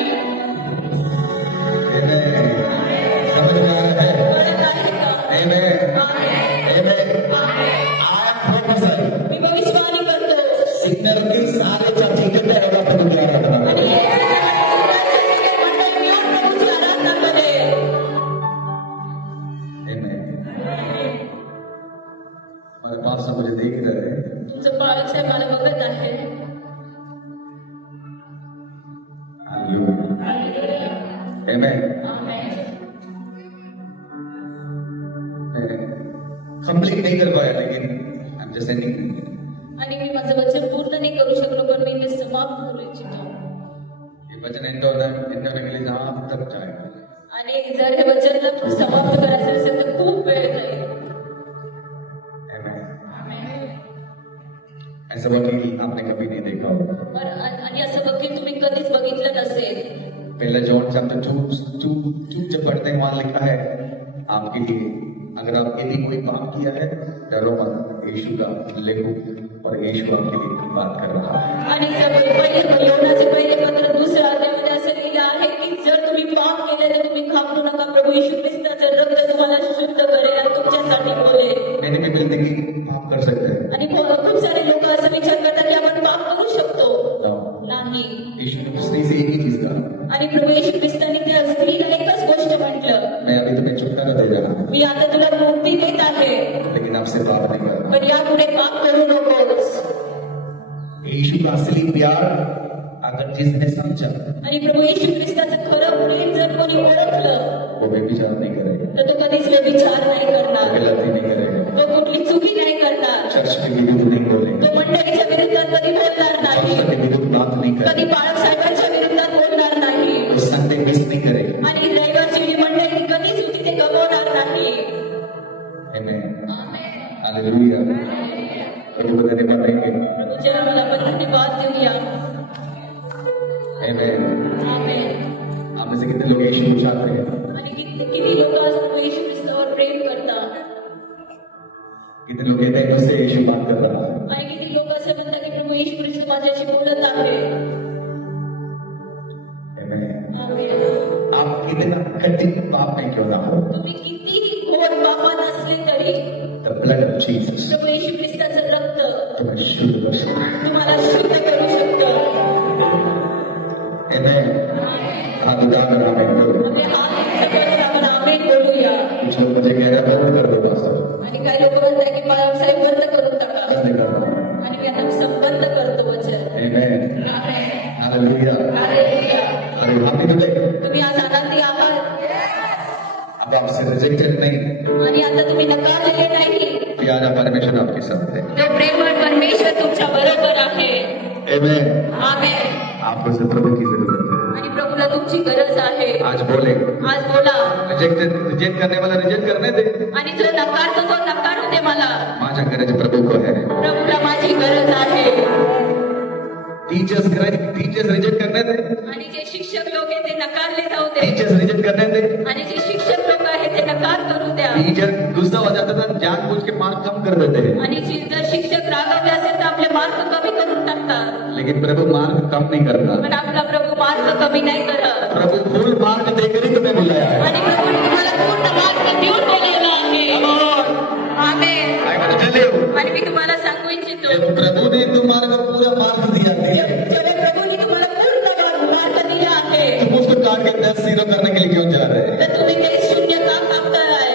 समझ में आ रहा है? कळत आहे का? Amen. मी भविष्यवाणी करतो. सिग्नल की सारे चर्च इकट्ठे रहेगा प्रभु की आराधना में। आणि हे मंडळी मिळून प्रभूची आराधना करेल. Amen. हमारे पास सब मुझे देख रहे हैं। तुमचं पालक साहेब मला बघत आहे. Hallelujah. Amen. कंप्लीट नहीं कर पाया लेकिन आई एम जस्ट एंडिंग। आणि मी माझं वचन पूर्ण नाही करू शकलो, पण मी ते समाप्त करू इच्छितो. ये वचन एंड होने के लिए जहां तक जाएगा। आणि जर हे वचन समाप्त करायचं असेल तर खूप वेळ जाईल. Amen. ऐसा वकील आपने कभी नहीं देखा होगा। आणि असं वकील तुम्ही कधीच बघितलं नसेल. पहला जॉन चैप्टर 2 जब पढ़ते हैं वहां लिखा है आपके लिए, अगर आपके लिए कोई पाप किया है डरो मत, यीशु का लेखो और यीशु आपके लिए बात कर रहा है। आणि पहिले योनाचे पहिले पत्र 2 अध्यायामध्ये असं लिहिलं आहे की जर तुम्ही पाप केले तर तुम्ही घाबरू नका, प्रभू येशू ख्रिस्ताचं रक्त तुम्हाला शुद्ध करेल आणि तुमच्यासाठी बोलेल. मैंने भी मिलते कि पाप कर सकते हैं। आणि खूप सारे लोक असं विचार करतात की आपण पाप करू शकतो. नाही. यीशु ने स्त्री से एक ही चीज कहा, आणि प्रभू येशू ख्रिस्ताने त्या स्त्रीला एकच गोष्ट म्हटलं, मैं अभी तुम्हें छुटकारा दे रहा हूं, मी आता तुला मुक्ती देत आहे, लेकिन आपसे पाप नहीं कर। पण यापुढे पाप करू नकोस. यीशु का असली प्यार अगर जिसने समझा आणि प्रभू येशू ख्रिस्ताचं खरं प्रेम जर कोणी ओळखलं वो व्यभिचार नहीं करेगा, तर तो कधीच व्यभिचार नाही करणार, गलती नहीं करेगा, तो कुठली चुकी नाही करणार, चर्च के विरुद्ध नहीं बोलेगा, तो मंडळीच्या विरुद्धात कधी बोलणार नाही, के विरुद्ध बात नहीं कधी करेगा, बाळक साहेबांच्या विरुद्धात बोलणार नाही, वो संडे मिस नहीं करेगा। आणि रविवारची जी मंडळी कधीच होती ते गमावणार नाही. Amen. Hallelujah. प्रभु को धन्यवाद देंगे। प्रभूचे आम्हाला आपण धन्यवाद देऊया. Amen. आमेन. आप में से कितने लोग यीशु को चाहते हैं? आणि किती लोक आज प्रभू येशू ख्रिस्तावर प्रेम करतात. कितने लोग कहते हैं मुझसे यीशु बात कर रहा है? आणि किती लोक असे म्हणतात की प्रभू येशू ख्रिस्त माझ्याशी बोलत आहे. Amen. आमेन. आप कितना कठिन पाप में क्यों ना हो, तुम्ही कितीही घोर पापात असले तरी the blood of Jesus प्रभू येशू ख्रिस्ताचं रक्त तुम्हें शुद्ध कर सकता है। तुम्हाला शुद्ध करू शकतं. Amen. हाथ उठाकर आमीन करो। आपल्या हात आपण आमेन बोलूया. कुछ लोग मुझे कह रहे हैं बंद कर दो पास्टर। आणि काही लोक म्हणतात की बाळक साहेब बंद करून टाका. बंद कर दो। आणि मी आता संबंध करतो वचन. Amen. आमेन. Hallelujah. हालेलुया. अरे हाथी टूटे। तुम्ही आज आनंदी आहात अब आपसे रिजेक्टेड नहीं, आणि आता तुम्ही नकारलेले नाही. प्यारा परमेश्वर आपके साथ है। तो प्रेमळ परमेश्वर तुमच्या बरोबर आहे. Amen. आमेन. आपको से प्रभु की जरूरत है। आणि प्रभूला तुमची गरज आहे. आज बोले, आज बोला. रिजेक्ट करने वाला रिजेक्ट करने दे, आणि जो नकारतो तो नकारू दे मला. माझा गरज प्रभु को है। प्रभूला माझी गरज आहे. टीचर्स रिजेक्ट करने दे, आणि जे शिक्षक लोक आहेत ते नकारले जाऊ दे. टीचर्स रिजेक्ट करने दे। आणि जे शिक्षक लोक आहेत ते नकार करू द्या. टीचर गुस्सा हो जाता था, जानबूझ के मार्क कम कर देते हैं, आणि जर शिक्षक रागावले असेल तर आपले मार्क कमी करून टाकतात. लेकिन प्रभु मार्क कम नहीं करता। पण आपला प्रभू मार्क कमी नाही करत. प्रभु फुल मार्क देकर ही तुम्हें बुलाया है। आणि प्रभूने तुम्हाला पूर्ण मार्क देऊन बोलवलं आहे. आमेन. I want to tell you, आणि मी तुम्हाला सांगू इच्छितो जब प्रभु ने तुम्हारा पूरा मार्क दिया है, जेव्हा प्रभूने तुम्हाला पूर्ण मार्क दिला आहे तुम उसको काट के 10 0 करने के लिए क्यों जा रहे हैं? तर तुम्ही ते शून्य का कापताय.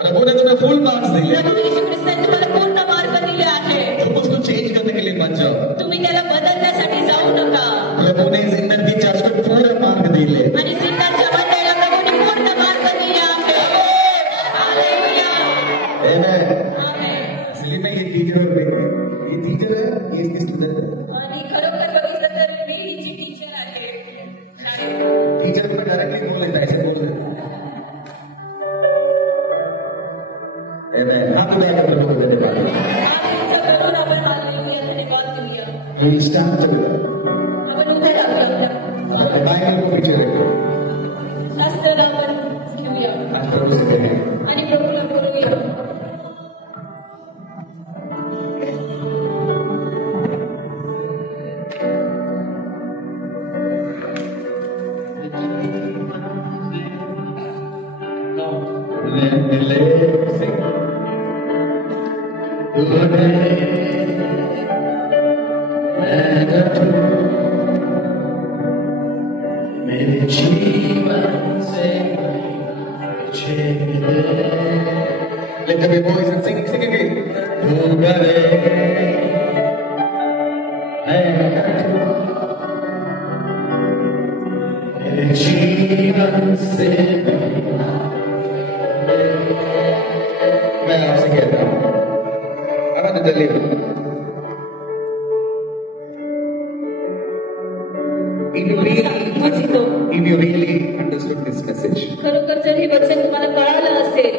प्रभु ने तुम्हें फुल मार्क्स दिए, प्रभू येशू ख्रिस्ताने तुम्हाला पूर्ण मार्क दिले आहे. तुम उसको चेंज करने के लिए मत जाओ। तुम्ही त्याला बदलण्यासाठी जाऊ नका. प्रभु ने जिंदगी चर्च को पूरा मार्क दिए। आणि सिद्धांच्या मंडळीला प्रभूने पूर्ण मार्क दिले आहे. हालेलुया. Amen. आमेन. इसलिए मैं ये टीचर है, ये इसके स्टूडेंट है। आणि खरोखर बघितलं तर मी हिची टीचर आहे. टीचर को डायरेक्टली बोल लेता है, ऐसे बोल देता है। Amen. हाथ उठाकर प्रभु को धन्यवाद दो। आपण हालेलुया धन्यवाद देऊया. We'll stand together. आपण उभे राहूया आपल्या ले तूने मैं न तू मेरे जीवन से पीछे मिले Lift up your voice and sing again. तू गए मेरे जीवन से मैं आपसे कहता हूँ, I want to tell you, if you really understood this message, खरोखर जर हे वचन तुम्हाला कळालं असेल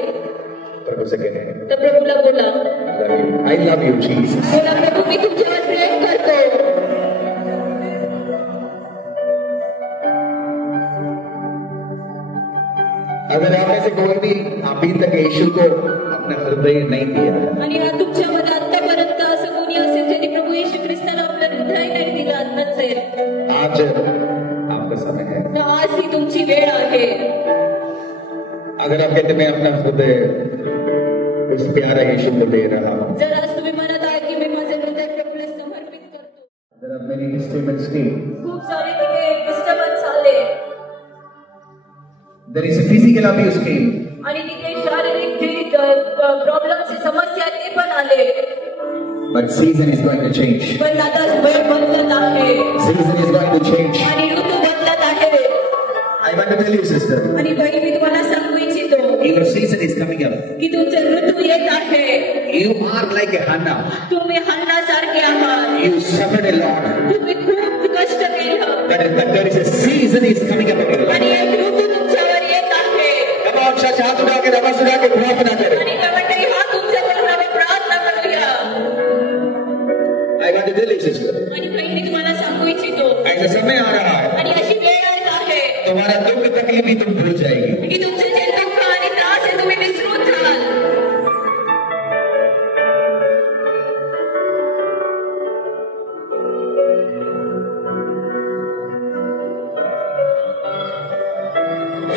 प्रभु से कहें, तर प्रभूला बोला, I love you, Jesus. बोला प्रभू मी तुमच्यावर प्रेम करतो. अगर आप में से कोई भी अभी तक यीशु को अपना हृदय नहीं दिया है, आणि हा तुमच्यामध्ये आतापर्यंत असं कोणी असेल ज्यांनी प्रभू येशू ख्रिस्ताला आपलं हृदय नाही दिलं आताच आहे, आज आपका समय है. तर आज ही तुमची वेळ आहे. अगर आप कहते मैं अपना हृदय उस प्यारा यीशु को दे रहा हूँ, जर आज तुम्ही म्हणत आहे की मी माझे हृदय प्रभूला समर्पित करतो, there are many instruments came. खूप सारे तिथे डिस्टर्बन्स आले There is a physical abuse came. आणि तिथे शारीरिक जे प्रॉब्लेमची समस्या ते पण आले, But season is going to change. पण आता वेळ बदलत आहे Season is going to change. आणि ऋतू बदलत आहे. I want to tell you, sister, आणि बहिणी मी तुम्हाला सांगू इच्छितो your season is coming up. की तुमचं ऋतू येत आहे. You are like a Hannah. तुम्ही हन्नासारखे आहात. You suffered a lot. तुम्ही खूप कष्ट केलं But there is a season is coming up in your life. आणि एक ऋतू तुमच्यावर येत आहे. Come on, church, हाथ उठा के नमाज उठा के प्रार्थना करें. आणि काय म्हणते हा तुमच्याकडून आम्ही प्रार्थना करूया. I want to tell you, sister, आणि बहिणी मी तुम्हाला सांगू इच्छितो ऐसा समय आ रहा है, आणि अशी वेळ येत आहे तुम्हारा दुख तकलीफ भी तुम भूल जाएगी. की तुमचे जे दुःख आणि त्रास आहे तुम्ही विसरून जाल.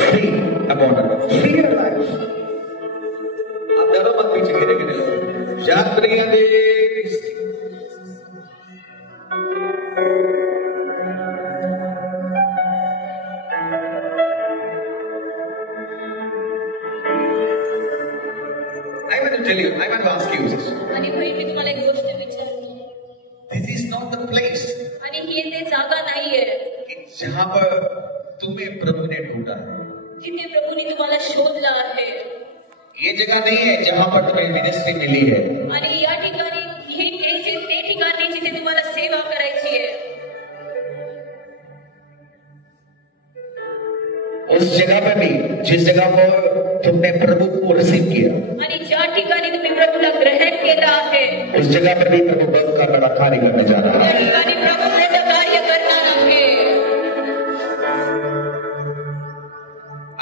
Free upon her. Free your life. आप डरो मत पीछे गिरे गिरे लोग. यात्रियां दे. I want to tell you, I want to ask you, sister. आणि बहिणी मी तुम्हाला एक गोष्ट विचारतो This is not the place आणि ही ते जागा नाहीये कि जहां पर तुम्हें प्रभु ने ढूंढा है. जिथे प्रभूने तुम्हाला शोधला आहे. ये जगह नहीं है जहां पर तुम्हें मिनिस्ट्री मिली है. आणि या ठिकाणी हे ते ठिकाणी जिथे तुम्हाला सेवा करायची आहे. उस जगह पर भी जिस जगह पर तुमने प्रभु को रिसीव किया, आणि ज्या ठिकाणी तुम्ही प्रभूला ग्रहण केलं आहे उस जगह पर भी प्रभु बहुत का बड़ा कार्य करने जा रहा त्या है. ठिकाणी प्रभू मोठं कार्य करणार आहे.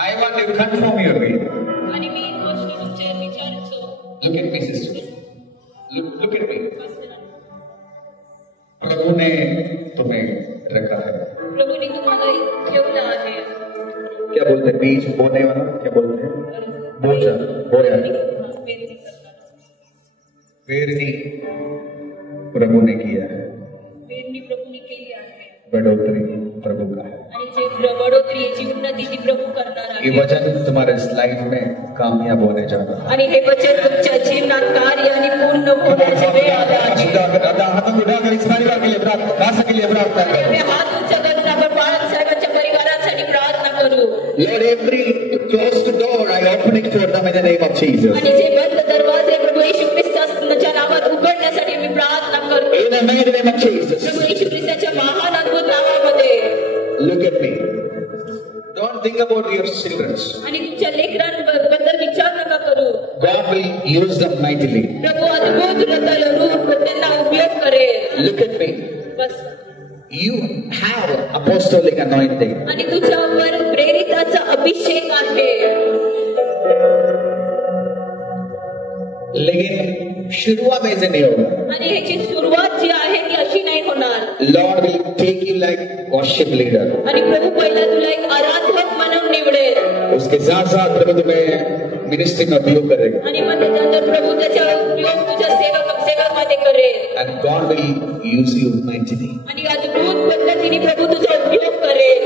I want to confirm your faith. आणि मी एक गोष्ट तुमचे विचारतो. Look at me, sister. Look at me. प्रभु ने तुम्हें रखा है. प्रभूने तुम्हाला ठेवलं आहे. क्या बोलते हैं बीज बोने वाला, क्या बोलते हैं बोझा बोया. पेरनी प्रभु ने किया है, पेरणी प्रभूने केली आहे बढ़ोतरी प्रभु का है. आणि जे बढोतरी याची उन्नती ती प्रभू करणार ये आहे. वचन तुम्हारे इस लाइफ में कामयाब होने जा रहा है. आणि हे वचन तुमच्या जीवनात कार्य आणि पूर्ण होण्याची वेळ आली आहे. हाथों को उठाकर इस परिवार के लिए प्रार्थना के लिए प्रार्थना करो. मी हात उंच करून आपण बाळक साहेबांच्या परिवारासाठी प्रार्थना करू. Lord, every closed door I open it for them in the name of Jesus. आणि जे बंद दरवाजे प्रभू येशू ख्रिस्ताच्या नावात उघडण्यासाठी मी प्रार्थना करतो. In the mighty name of Jesus. प्रभू येशू ख्रिस्ताच्या महान अद्भुत नावामध्ये. Look at me. Don't think about your children. आणि तुमच्या लेकरांबद्दल विचार नका करू. God will use them mightily. प्रभू अद्भुत रूप त्यांना उपयोग करेल. Look at me. Bus. You have apostolic anointing. आणि तुझ्यावर प्रेरिताचा अभिषेक आहे. लेकिन शुरुआत ऐसे नहीं होगा. आणि ह्याची सुरुवात जी आहे ती अशी नाही होणार. Lord will take you like worship leader. आणि प्रभू पहिला तुला एक आराधक म्हणून निवडेल. उसके साथ साथ प्रभु तुम्हें मिनिस्ट्री में उपयोग करेगा. आणि मग त्याच्यानंतर प्रभू त्याचा उपयोग तुझ्या सेवकामध्ये करेल. And God will use you mightily. आणि अद्भुत पद्धतीने प्रभू तुझा उपयोग करेल.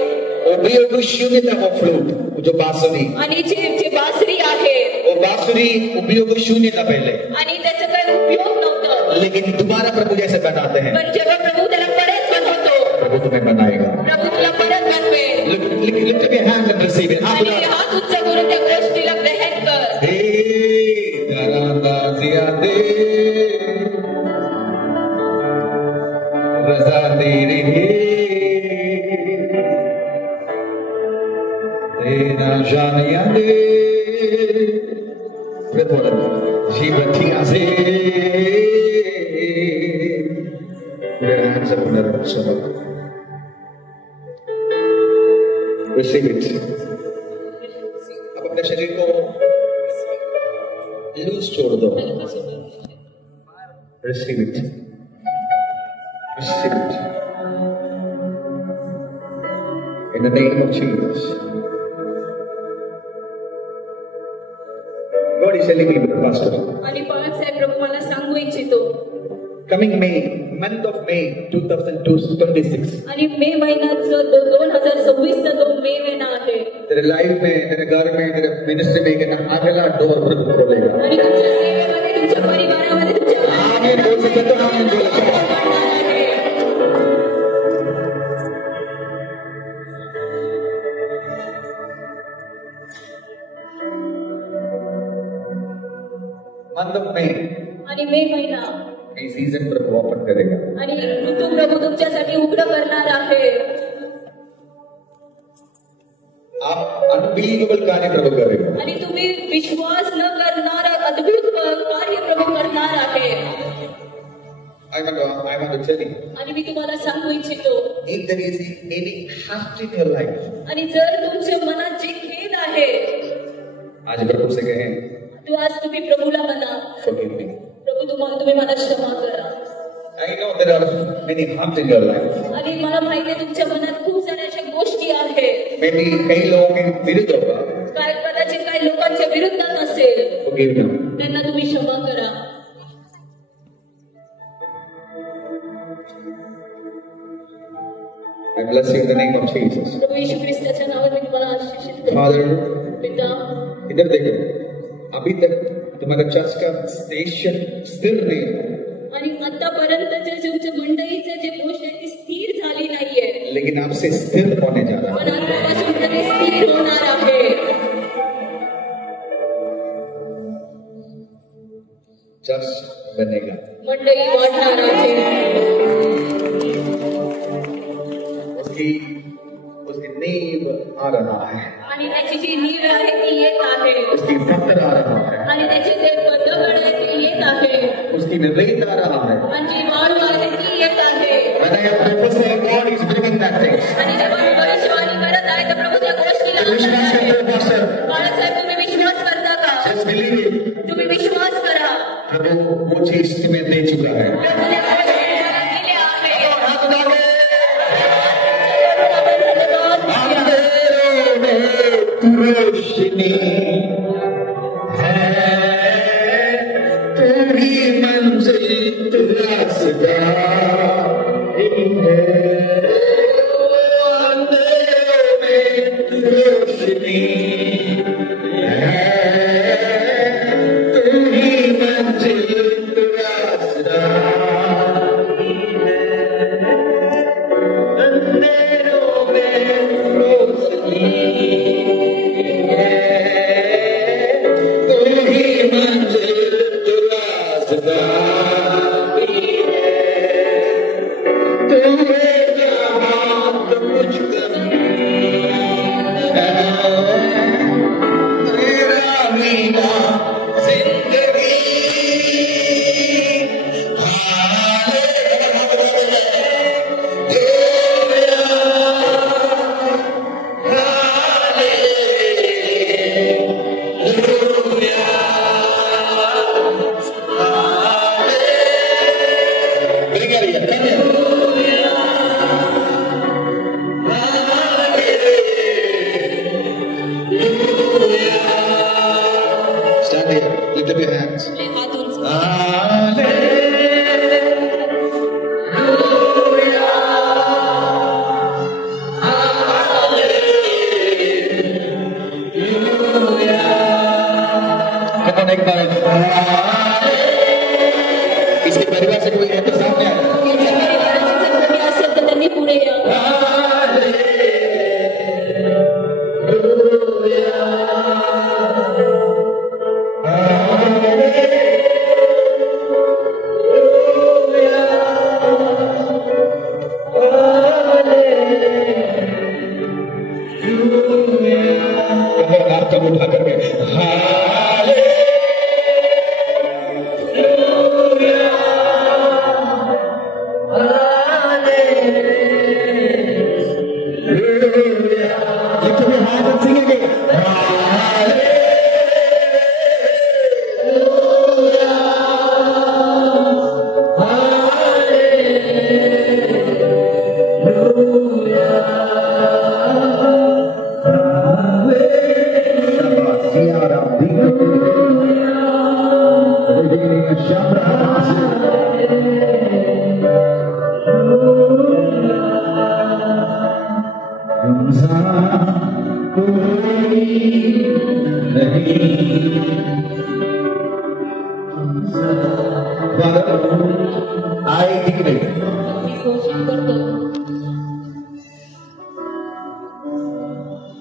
उपयोग शून्यता वो फ्लूट जो बांसुरी. आणि जे बासरी आहे वो बांसुरी उपयोग शून्य था पहले. आणि त्याचा काही उपयोग नव्हता. लेकिन दोबारा प्रभु जैसे बनाते हैं. पण जेव्हा प्रभू त्याला परत बनवतो. प्रभु तुम्हें बनाएगा. प्रभु तुला परत बनवेल. Lift up your hands and receive it. आणि हात उंच करून त्या गोष्टीला ग्रहण कर. हे दरांदा जियादे रजा दे रे तेरा जानिया दे जीवती आसे hands up under the receive it. अब अपने शरीर को लूज छोड़ दो. Receive it. Receive it. In the name of Jesus. God is telling me, Pastor. आणि पाळत साहेब प्रभू मला सांगू इच्छितो. Coming May, month of May 2026. आणि मे महिन्याचं 2026 चा जो मे महिना आहे. तेरे लाइफ में, तेरे घर में, तेरे मिनिस्ट्री में एक अगला डोर खोलेगा. आणि तुमच्या सेवेमध्ये, तुमच्या परिवारामध्ये, तुमच्या आमीन बोल सकते तो आमीन बोल सकते. Month of May. आणि मे महिना ये सीजन प्रभु ओपन करेगा. आणि ऋतू प्रभू तुमच्यासाठी उघड करणार आहे. आप अनबिलीवेबल कार्य प्रभु करेगा. आणि तुम्ही विश्वास न करणारा अद्भुत कार्य प्रभू करणार आहे. I want to tell you. आणि मी तुम्हाला सांगू इच्छितो. If there is any hurt in your life. आणि जर तुमच्या मनात जे खेद आहे. आज प्रभु से कहें. तू आज तुम्ही प्रभूला म्हणा. Forgive me. प्रभू तुम्ही मला क्षमा करा. I know there are many harms in your life. आणि मला माहिती आहे तुमच्या मनात खूप साऱ्या अशा गोष्टी आहेत. Maybe कई लोगों के विरुद्ध होगा. कदाचित काही लोकांच्या विरुद्धात असेल. Forgive them. त्यांना तुम्ही क्षमा करा. I bless you in the name of Jesus. प्रभू येशू ख्रिस्ताच्या नावाने तुम्हाला आशीर्षित करतो. Father, पिता, इधर देखो. अभी तक तुम्हारा चर्च का स्टेशन स्थिर नहीं. आणि आतापर्यंत तुमच्या मंडळीचं जे गोष्ट आहे ती स्थिर झाली नाहीये. लेकिन आपसे स्थिर होने जा रहा पण आतापासून ते स्थिर होणार आहे. चर्च बनेगा. मंडळी वाढणार आहे. उसकी नींव आ रहा है. आणि त्याची जी नीव आहे ती येत आहे. उसकी पत्थर आ रहा है. आणि त्याचे जे दगड आहे ते येत आहे. उसकी रेत आ रहा है. आणि जी वाळू आहे ती येत आहे. When I prophesy, God is bringing that thing. आणि जेव्हा मी भविष्यवाणी करत आहे तर प्रभू त्या गोष्टीला विश्वास करतो pastor. बाळासाहेब तुम्ही विश्वास करता का? Just believe it. तुम्ही विश्वास करा. प्रभु वो चीज तुम्हें दे चुका है. प्रभूने गोष्टी दिल्या आहे. हाथ डालो. रोशनी है तुम्ही मंजिल तू रास्ता है. अंधेरों में रोशनी है तुम्ही मंजिल तू रास्ता है. अंधेरों में रोशनी Oh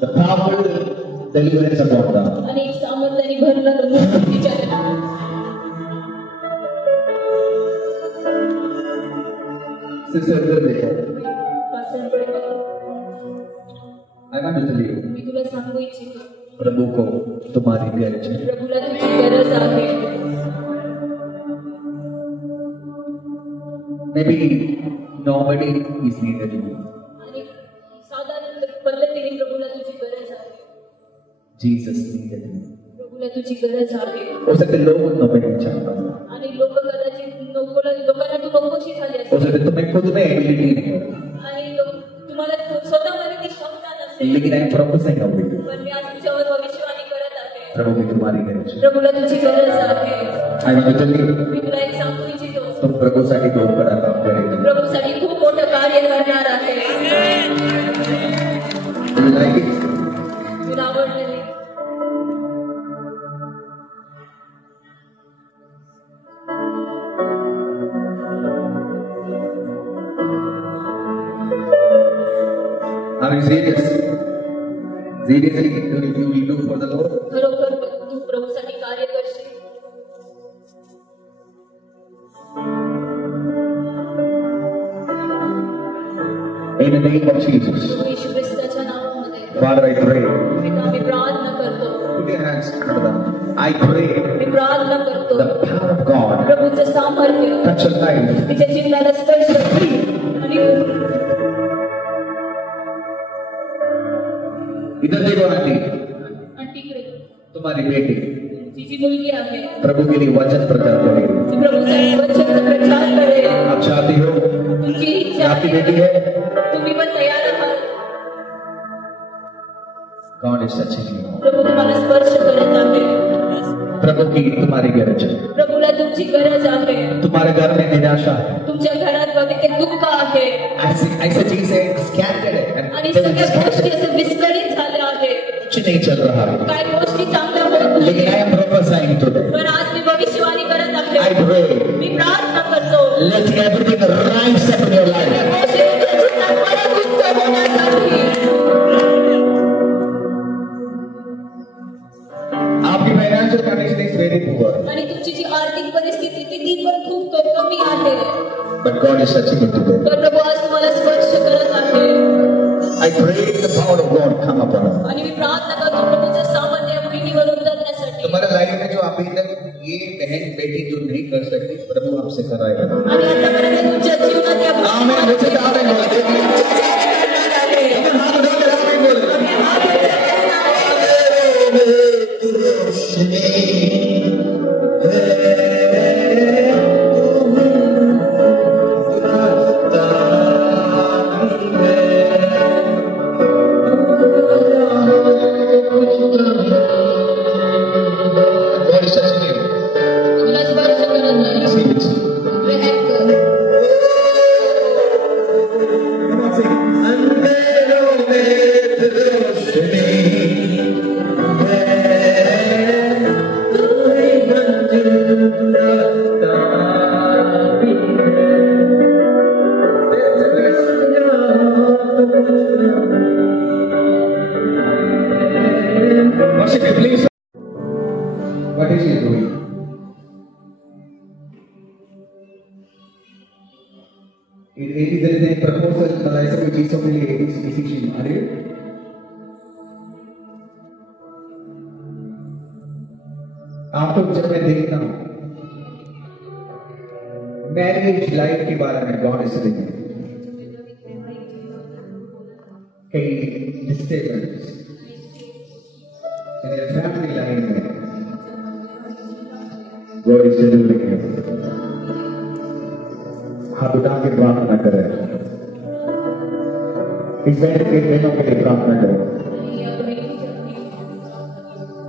The powerful deliverance upon them. आणि सामर्थ्याने भरलेलं मुख तिच्याकडे. Sister, इधर देखो. पास्टरकडे बघ. I want to tell you, मी तुला सांगू इच्छितो, प्रभु को तुम्हारी गरज है. प्रभूला तुझी गरज आहे. Maybe nobody is needed to you. आणि साधारण पद्धतीने प्रभूला तुझी गरज आहे. Jesus needed you. प्रभूला तुझी गरज आहे. हो सकते लोग नौकरी नहीं चाहता. आणि लोक कदाचित लोकांना तू नकोशी झाली हो असेल. सकते तुम्हें खुद में एबिलिटी नहीं है. आणि तुम्हाला स्वतःमध्ये ती क्षमता नसेल. लेकिन आई प्रोफेसिंग ऑफ यू. पण मी आज तुझ्यावर भविष्यवाणी करत आहे. प्रभु की तुम्हारी गरज है. प्रभूला तुझी गरज आहे. I want to tell you, मी तुला एक सांगू इच्छितो, तुम प्रभुसाठी खूप बड़ा काम करेंगे. प्रभूसाठी खूप मोठं कार्य करणार आहे. You like it? तुला आवडलेले Are you serious? Seriously, you will do for the Lord? खरोखर तू प्रभूसाठी कार्य करशील. In the name of Jesus. येशू ख्रिस्ताच्या नावामध्ये Father, I pray. मी प्रार्थना करतो. Put your hands under them. I pray. मी प्रार्थना करतो, The power of God प्रभूचं सामर्थ्य touch your life. तिच्या जीवनाला स्पर्श करी. आणि इधर देखो आंटी, आणि तिकडे तुम्हारी बेटी तिची मुलगी आहे. प्रभु के लिए वचन प्रचार करेगी. ती प्रभूसाठी वचनाचा प्रचार करेल. आप चाहती हो? तुमची इच्छा आपकी आहे. बेटी है? तुम्ही पण तयार आहात. God is touching you. प्रभू तुम्हाला स्पर्श करत आहे. प्रभु की तुम्हारी गरज है. प्रभूला तुमची गरज आहे. तुम्हारे घर में निराशा है. तुमच्या घरात बघते दुःख आहे. ऐसे चीज है स्कैटर्ड है. आणि सगळ्या गोष्टी असं विस्कळीत झाल्या आहेत. कुछ नहीं चल रहा है. काय गोष्टी चांगल्या होत लेकिन नाही. I am prophesying today. पण आज मी भविष्यवाणी करत I आहे. pray. मी प्रार्थना करतो, Let everything rise up in your life. गोष्टी तुमच्या जीवनात परत उच्च होण्यासाठी. आपकी financial condition is very poor. आणि तुमची जी आर्थिक परिस्थिती ती पण खूप कमी आहे. But God is touching you today. तर प्रभू आज तुम्हाला स्पर्श करत आहे. I pray the power of God come upon you. आणि मी प्रार्थना करतो प्रभूचं सामर्थ्य बहिणीवर उतरण्यासाठी. तुम्हारे लाइफ में जो अभी तक ये बहन बेटी जो नहीं कर सकती, प्रभु आपसे कराएगा. आणि आतापर्यंत तुमच्या जीवनात या आमेन. मुझे दावे बोलते हैं. हाथ उठाकर आमीन बोलो. God is touching you. तुला स्पर्श करत आहे. Receive it. ग्रहण कर. worship him, please. What is he doing? If there is any proposal, ऐसा कोई चीज़ों के लिए किसी चीज़ आ रही है? आपको जब मैं देखता हूँ मैरिज लाइफ के बारे में गॉड इज लिविंग कई डिस्टर्बेंस इन फैमिली लाइफ में गॉड इज लिविंग हाथ उठा के प्रार्थना करें इस बहन के बहनों के लिए प्रार्थना करें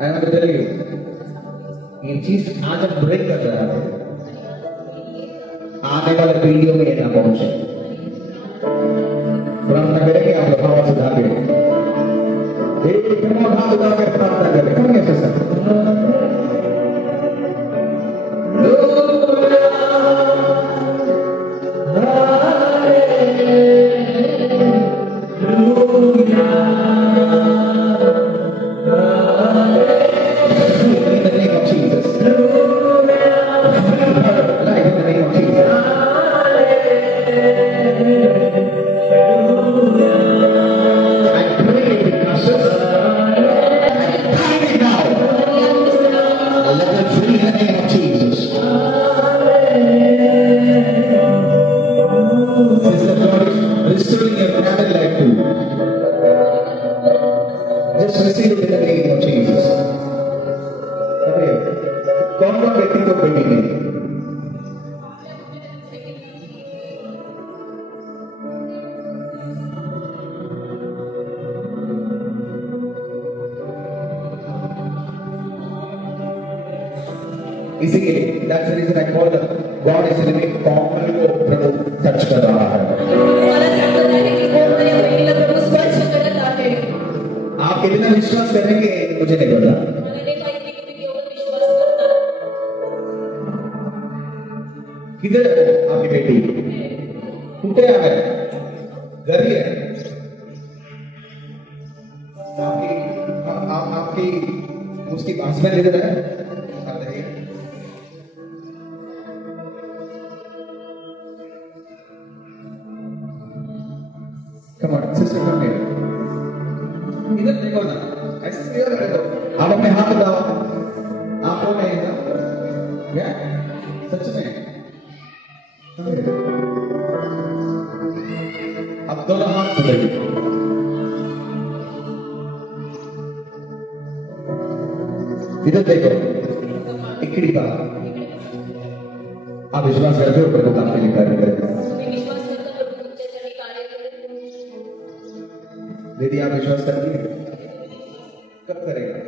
I want to tell you ये चीज आज हम ब्रेक कर रहा है आने वाले पीढ़ियों में ये ना पहुंचे प्रार्थना करेंगे आप लोग आवाज उठा के एक हाथ उठा के प्रार्थना करें कौन कैसे सर इसीलिए that's the reason I call the God is living common को प्रभु टच कर रहा है आप कितना विश्वास करेंगे मुझे नहीं पता किधर है आपकी बेटी टूटे आ गए घर ही है आपकी उसकी हस्बैंड इधर है Come on, sister, come here. इधर देखो ना, ऐसे क्लियर कर दो। आप अपने हाथ लगाओ, आंखों में एकदम, क्या? सच में? अब दोनों हाथ पकड़िए। इधर देखो, इकड़ी बात। आप विश्वास करते हो प्रभु काम के लिए कार्य करेगा। यदि आप विश्वास करती हैं कब करेगा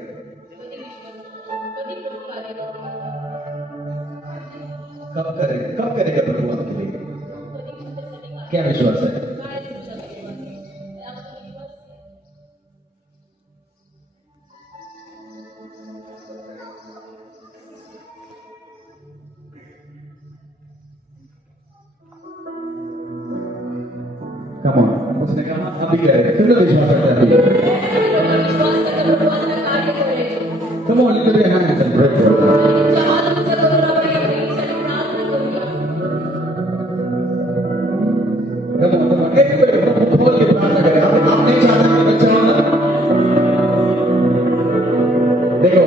कब करेगा प्रभु आपके लिए क्या विश्वास है Come on. उसने कहा अभी करेगा क्यों ना विश्वास करता है Come on, lift your hands and pray for us. Come on, एक बार खोल के प्रार्थना करें आप नहीं चाहते कि बच्चा हो ना देखो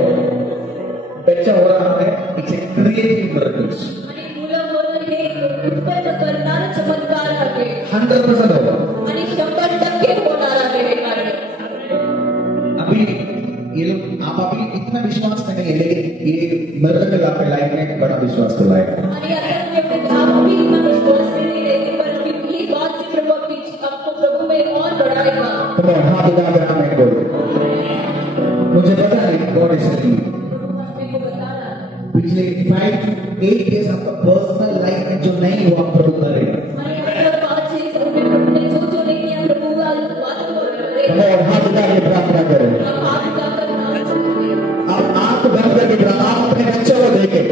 बच्चा हो रहा है इट्स ए क्रिएटिव मिरेकल्स 100% होगा अभी ये लोग आप अभी इतना विश्वास करेंगे लेकिन ये मिरेकल आपके लाइफ में बड़ा विश्वास तो लाएगा मुझे पता है गॉड इज पिछले 5 to 8 years आपका पर्सनल लाइफ में जो नहीं हुआ प्रभु करेगा हाथ उठा के प्रार्थना करें आप आंख बंद करके आप अपने बच्चों को देखें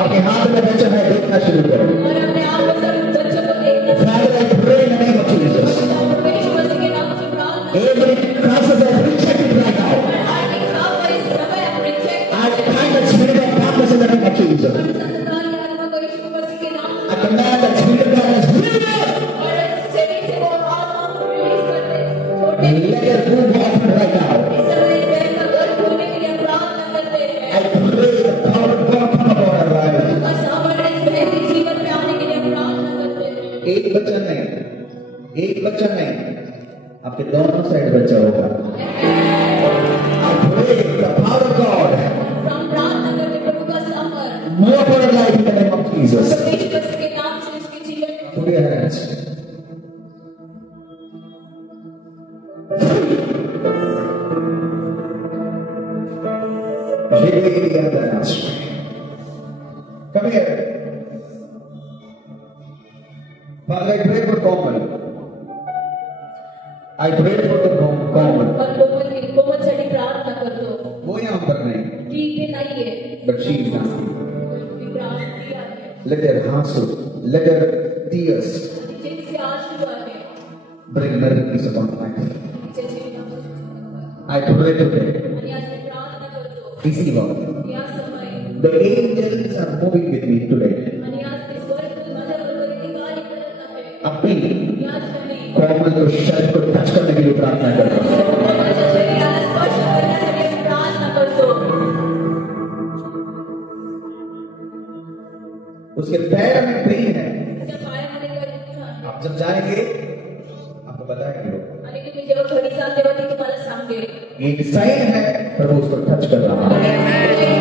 आपके हाथ में बच्चा है देखना शुरू करें Father, I pray in the name of Jesus. Every womb open right now. इस समय बहन का गर्भ खोलने के लिए हम प्रार्थना करते हैं। I pray the power of God come upon our lives. का सामर्थ्य इस बहन के जीवन में आने के लिए हम प्रार्थना करते हैं। एक बच्चा नहीं, आपके दोनों साइड बच्चा होगा। I pray the power of God हम प्रार्थना करते हैं प्रभु का सामर्थ्य move upon our life in the name of Jesus. परमेश्वर के नाम से उसके जीवन में Put your hands. Come here. Father, I pray for Komal. I pray for the Komal. और कोमल साठी प्रार्थना करतो। वो यहाँ पर नहीं, ती इथे नाहीये, but she is not. ती प्रार्थना आहे, Let her hassle, let her tears तिचे तिचे आशीर्वाद आहे, bring miracles upon my life. तिच्या जीवनात I pray today, आणि आज मी प्रार्थना करतो receive all. या समय The angels are moving with me today. आणि आज ते स्वर्गदूत माझ्याबरोबर इथे कार्य करत आहे। अपनी या क्षणी कोमल को शरीर को टच करने के लिए प्रार्थना करता हूँ। कोमलच्या शरीराला स्पर्श करण्यासाठी मी प्रार्थना करतो। उसके पैर में पेन है, तिच्या पायामध्ये काही दुःख आहे आप जब जाएंगे आपको बताएंगे लोग। आणि तुम्ही जेव्हा घरी जाल तेव्हा ती तुम्हाला सांगेल। ये एक साइन है प्रभु उसको टच कर रहा है।